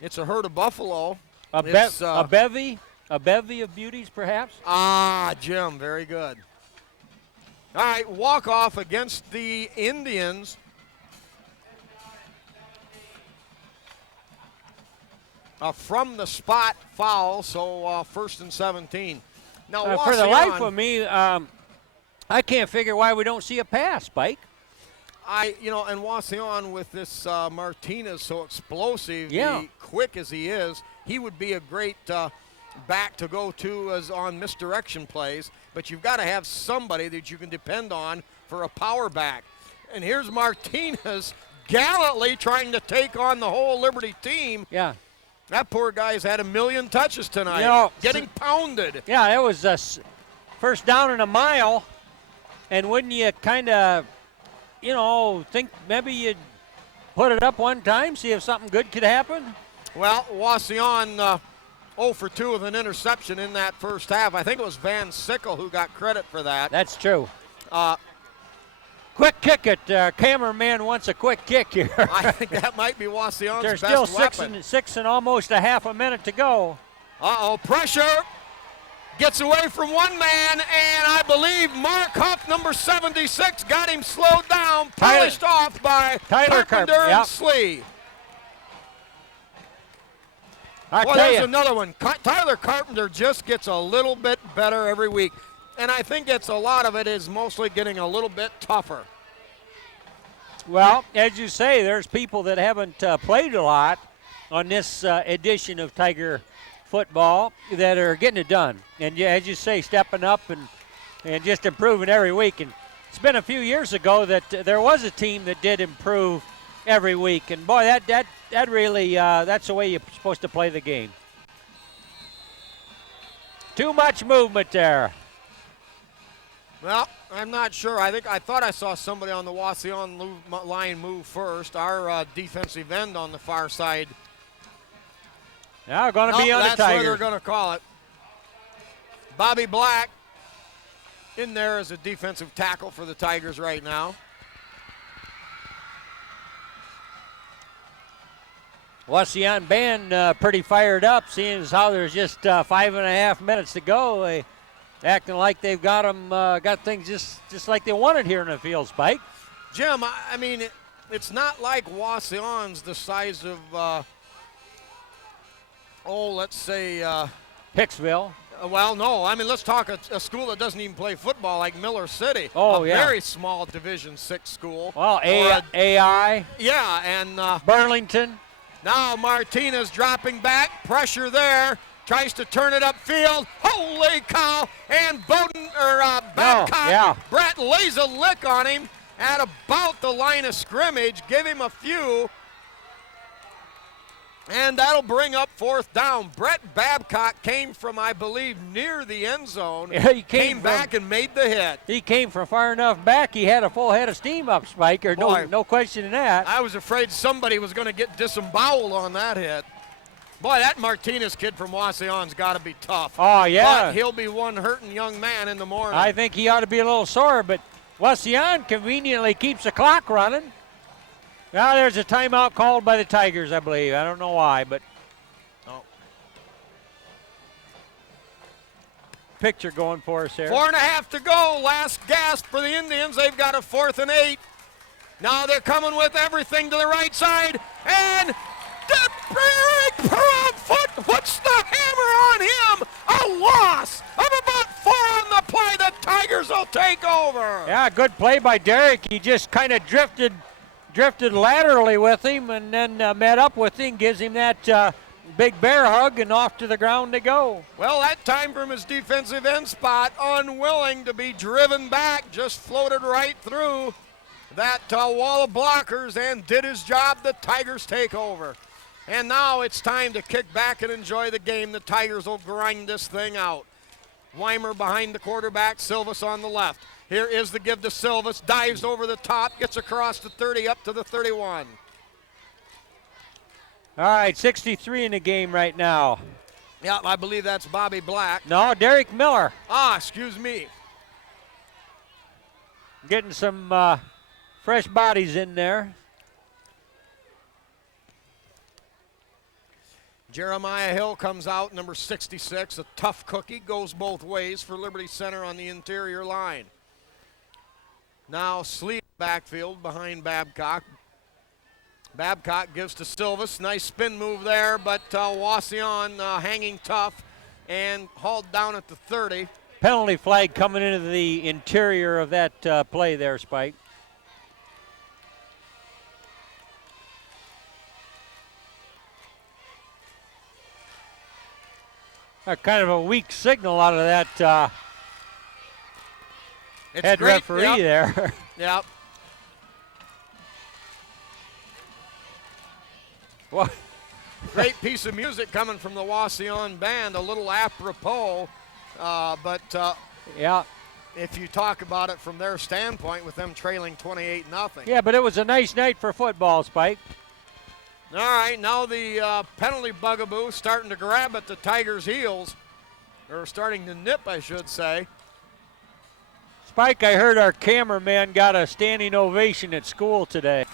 It's a herd of buffalo. A bevy of beauties, perhaps? Ah, Jim, very good. All right, walk off against the Indians. From the spot foul, so 1st and 17. Now, for the life of me, I can't figure why we don't see a pass, Spike. And Wauseon with this Martinez so explosive, quick as he is, he would be a great back to go to as on misdirection plays. But you've got to have somebody that you can depend on for a power back. And here's Martinez gallantly trying to take on the whole Liberty team. Yeah. That poor guy's had a million touches tonight, getting pounded. Yeah, it was first down and a mile. And wouldn't you kind of, think maybe you'd put it up one time, see if something good could happen? Well, Wauseon 0 for 2 with an interception in that first half. I think it was Van Sickle who got credit for that. That's true. Quick kick it. Cameraman wants a quick kick here. I think that might be Wauseon's There's best still weapon. six and almost a half a minute to go. Pressure. Gets away from one man, and I believe Mark Huff, number 76, got him slowed down, polished off by Carpenter and Slee. There's another one. Tyler Carpenter just gets a little bit better every week. And I think a lot of it is mostly getting a little bit tougher. Well, as you say, there's people that haven't played a lot on this edition of Tiger football that are getting it done. And as you say, stepping up and just improving every week. And it's been a few years ago that there was a team that did improve every week. And boy, that really, that's the way you're supposed to play the game. Too much movement there. Well, I'm not sure. I thought I saw somebody on the Wauseon line move first. Our defensive end on the far side. Now going to be on the Tigers. That's where they're going to call it. Bobby Black in there as a defensive tackle for the Tigers right now. Wauseon band pretty fired up, seeing as how there's just 5.5 minutes to go. They acting like they've got things just like they wanted here in the field, Spike. Jim, I mean, it's not like Wauseon's the size of, let's say Hicksville. Well, no. I mean, let's talk a school that doesn't even play football like Miller City. Oh, yeah. Very small Division VI school. Well, AI. Yeah, and Burlington. Now Martinez dropping back. Pressure there. Tries to turn it upfield. Holy cow! And Babcock. Brett lays a lick on him at about the line of scrimmage. Give him a few. And that'll bring up 4th down. Brett Babcock came from, I believe, near the end zone. Yeah, he came back and made the hit. He came from far enough back. He had a full head of steam up, Spiker. No question in that. I was afraid somebody was going to get disemboweled on that hit. Boy, that Martinez kid from Wauseon's got to be tough. Oh, yeah. But he'll be one hurting young man in the morning. I think he ought to be a little sore, but Wauseon conveniently keeps the clock running. Now there's a timeout called by the Tigers, I believe. I don't know why, but picture going for us there. 4.5 to go. Last gasp for the Indians. They've got a 4th and 8. Now they're coming with everything to the right side. And the big front foot puts the hammer on him. A loss of about 4 on the play. The Tigers will take over. Yeah, good play by Derek. He just kind of drifted laterally with him and then met up with him, gives him that big bear hug, and off to the ground they go. Well, that time from his defensive end spot, unwilling to be driven back, just floated right through that wall of blockers and did his job. The Tigers take over. And now it's time to kick back and enjoy the game. The Tigers will grind this thing out. Weimer behind the quarterback, Silvas on the left. Here is the give to Silvas, dives over the top, gets across the 30 up to the 31. All right, 63 in the game right now. Yeah, I believe that's Bobby Black. No, Derek Miller. Excuse me. Getting some fresh bodies in there. Jeremiah Hill comes out, number 66. A tough cookie, goes both ways for Liberty Center on the interior line. Now Sleeve backfield behind Babcock. Babcock gives to Silvas. Nice spin move there, but Wauseon hanging tough and hauled down at the 30. Penalty flag coming into the interior of that play there, Spike. Kind of a weak signal out of that head great. referee there. Yep. What? Great piece of music coming from the Wauseon band, a little apropos, but yeah. If you talk about it from their standpoint with them trailing 28-0. Yeah, but it was a nice night for football, Spike. All right, now the penalty bugaboo starting to grab at the Tigers' heels, or starting to nip, I should say. Spike, I heard our cameraman got a standing ovation at school today.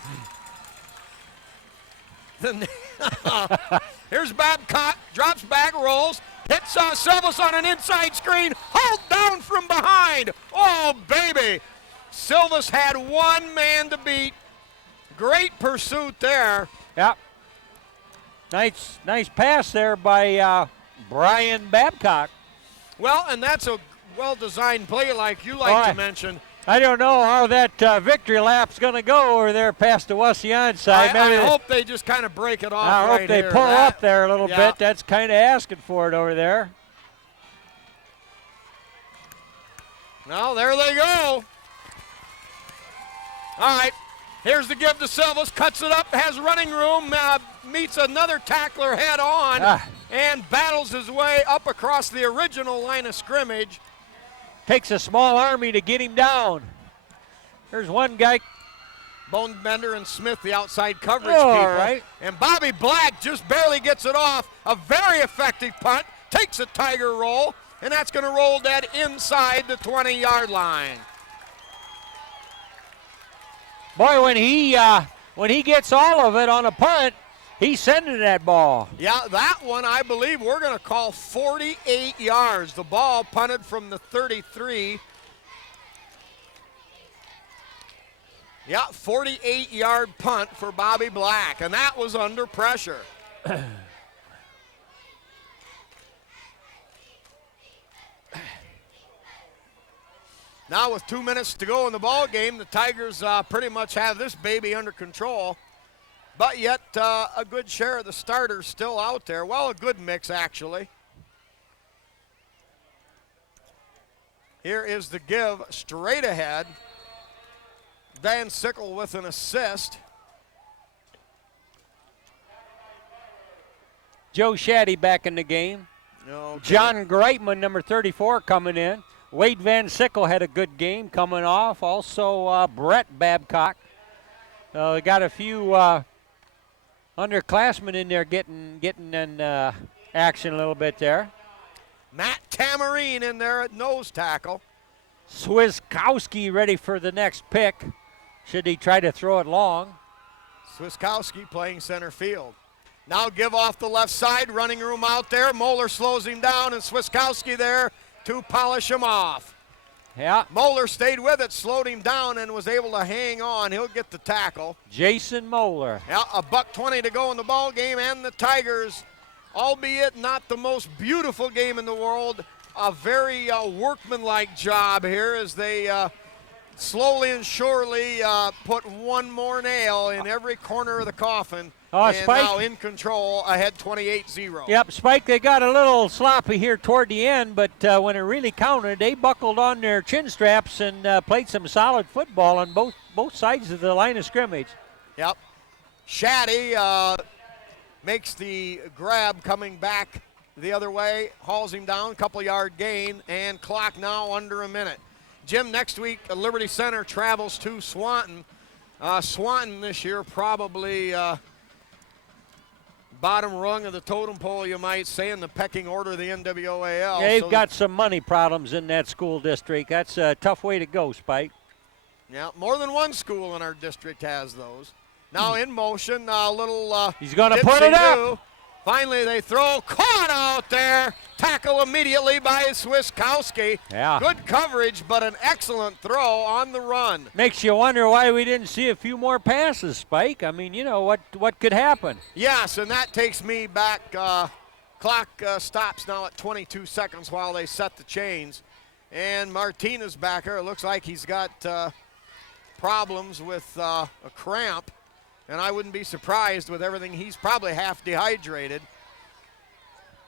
Here's Babcock, drops back, rolls, hits Silvas on an inside screen, hauled down from behind. Oh, baby. Silvas had one man to beat. Great pursuit there. Yep. Nice pass there by Brian Babcock. Well, and that's a well-designed play like you like to mention. I don't know how that victory lap's going to go over there past the Wauseon side. I hope they just kind of break it off. I hope they pull up there a little bit. That's kind of asking for it over there. Well, there they go. All right, here's the give to Silvas. Cuts it up, has running room, meets another tackler head on, and battles his way up across the original line of scrimmage. Takes a small army to get him down. There's one guy. Bonebender and Smith, the outside coverage people. All right. And Bobby Black just barely gets it off. A very effective punt. Takes a Tiger roll, and that's going to roll dead inside the 20-yard line. Boy, when he gets all of it on a punt, he's sending that ball. Yeah, that one I believe we're going to call 48 yards. The ball punted from the 33. Yeah, 48-yard punt for Bobby Black, and that was under pressure. Now with 2 minutes to go in the ball game, the Tigers pretty much have this baby under control. But yet a good share of the starters still out there. Well, a good mix, actually. Here is the give straight ahead. Van Sickle with an assist. Joe Shaddy back in the game. Okay. John Greitman, number 34, coming in. Wade Van Sickle had a good game coming off. Also, Brett Babcock. They got a few underclassmen in there getting in action a little bit there. Matt Tamarine in there at nose tackle. Swiskowski ready for the next pick. Should he try to throw it long? Swiskowski playing center field. Now give off the left side, running room out there. Moeller slows him down, and Swiskowski there to polish him off. Yeah. Moeller stayed with it, slowed him down, and was able to hang on. He'll get the tackle. Jason Moeller. Yeah, $1:20 to go in the ball game, and the Tigers, albeit not the most beautiful game in the world, a very workmanlike job here as they slowly and surely put one more nail in every corner of the coffin. And Spike. now in control, ahead 28-0. Yep, Spike, they got a little sloppy here toward the end, but when it really counted, they buckled on their chin straps and played some solid football on both sides of the line of scrimmage. Yep. Shaddy makes the grab coming back the other way, hauls him down, couple-yard gain, and clock now under a minute. Jim, next week, Liberty Center travels to Swanton. Swanton this year probably bottom rung of the totem pole, you might say, in the pecking order of the NWOAL. They've got some money problems in that school district. That's a tough way to go, Spike. Yeah, more than one school in our district has those. Now in motion, a little he's going to put it up. Finally, they throw, caught out there. Tackle immediately by Swiskowski. Yeah. Good coverage, but an excellent throw on the run. Makes you wonder why we didn't see a few more passes, Spike. I mean, you know, what could happen? Yes, and that takes me back. Clock stops now at 22 seconds while they set the chains. And Martinez back here, it looks like he's got problems with a cramp. And I wouldn't be surprised with everything. He's probably half dehydrated.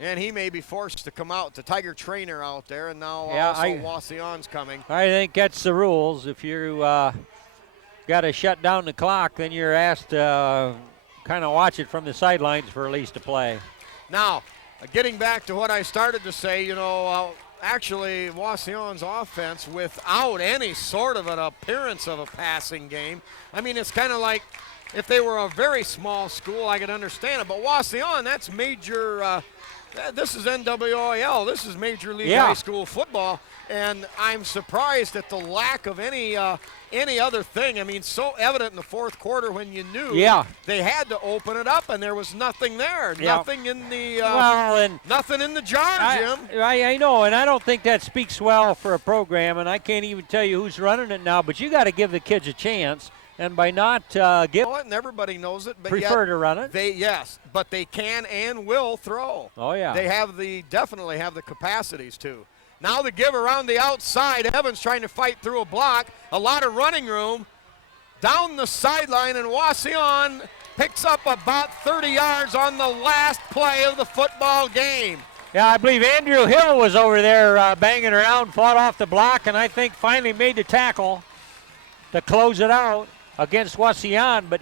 And he may be forced to come out. The Tiger trainer out there, and now Wauseon's coming. I think that's the rules. If you got to shut down the clock, then you're asked to kind of watch it from the sidelines for at least a play. Now, getting back to what I started to say, you know, actually Wauseon's offense, without any sort of an appearance of a passing game, I mean, it's kind of like, if they were a very small school, I could understand it. But Wauseon, that's major. This is NWOAL. This is Major League High School football. And I'm surprised at the lack of any other thing. I mean, so evident in the fourth quarter when you knew they had to open it up, and there was nothing there. Yeah. Nothing in the nothing in the jar, Jim. I know, and I don't think that speaks well for a program. And I can't even tell you who's running it now. But you got to give the kids a chance. And by not and everybody knows it, but prefer to run it. But they can and will throw. Oh yeah. They definitely have the capacities to. Now the give around the outside. Evans trying to fight through a block. A lot of running room down the sideline, and Wauseon picks up about 30 yards on the last play of the football game. Yeah, I believe Andrew Hill was over there banging around, fought off the block, and I think finally made the tackle to close it out against Wauseon, but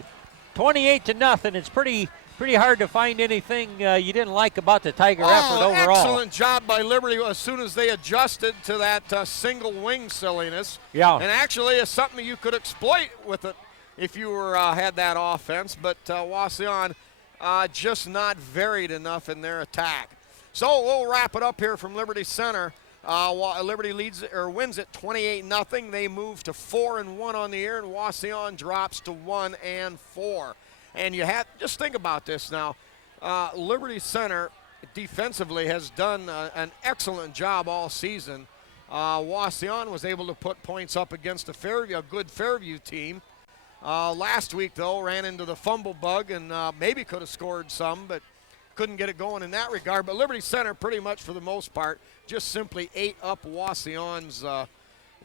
28-0. It's pretty hard to find anything you didn't like about the Tiger effort overall. Excellent job by Liberty as soon as they adjusted to that single wing silliness. Yeah. And actually, it's something you could exploit with it if you were had that offense. But Wauseon just not varied enough in their attack. So we'll wrap it up here from Liberty Center. Liberty wins it 28-0. They move to 4-1 on the year, and Wauseon drops to 1-4. And you have just think about this now. Liberty Center defensively has done an excellent job all season. Wauseon was able to put points up against a good Fairview team. Last week, though, ran into the fumble bug and maybe could have scored some, but couldn't get it going in that regard. But Liberty Center, pretty much for the most part, just simply ate up Wauseon's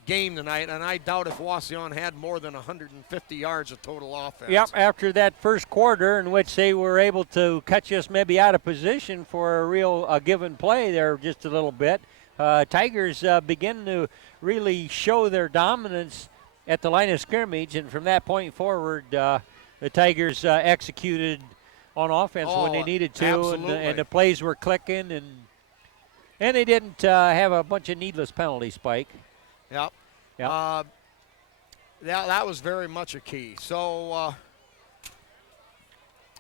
game tonight, and I doubt if Wauseon had more than 150 yards of total offense. Yep, after that first quarter in which they were able to catch us maybe out of position for a real given play there just a little bit, Tigers begin to really show their dominance at the line of scrimmage, and from that point forward, the Tigers executed on offense when they needed to, and the plays were clicking, and they didn't have a bunch of needless penalties, Spike. Yep. That was very much a key. So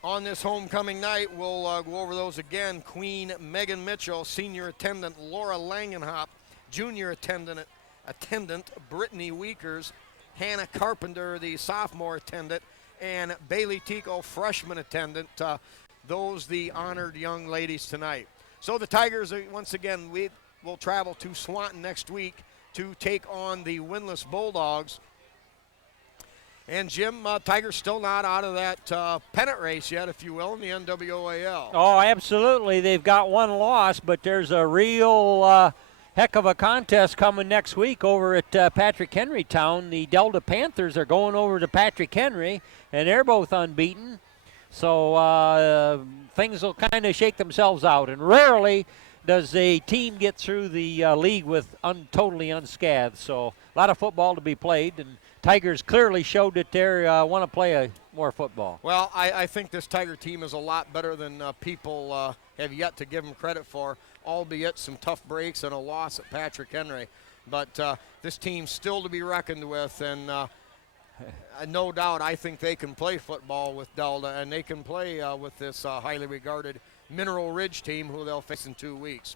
on this homecoming night, we'll go over those again. Queen Megan Mitchell, senior attendant Laura Langenhop, junior attendant Brittany Weekers, Hannah Carpenter, the sophomore attendant, and Bailey Tico, freshman attendant. Those the honored young ladies tonight. So the Tigers, once again, we will travel to Swanton next week to take on the winless Bulldogs. And Jim, Tigers still not out of that pennant race yet, if you will, in the NWAL. Oh, absolutely. They've got one loss, but there's a real heck of a contest coming next week over at Patrick Henry Town. The Delta Panthers are going over to Patrick Henry, and they're both unbeaten. So things will kind of shake themselves out. And rarely does a team get through the league with totally unscathed. So a lot of football to be played, and Tigers clearly showed that they want to play more football. Well, I think this Tiger team is a lot better than people have yet to give them credit for, albeit some tough breaks and a loss at Patrick Henry. But this team's still to be reckoned with, and no doubt I think they can play football with Delta, and they can play with this highly regarded Mineral Ridge team who they'll face in 2 weeks.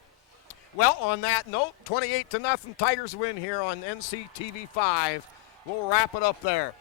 Well, on that note, 28-0, Tigers win here on NCTV 5. We'll wrap it up there.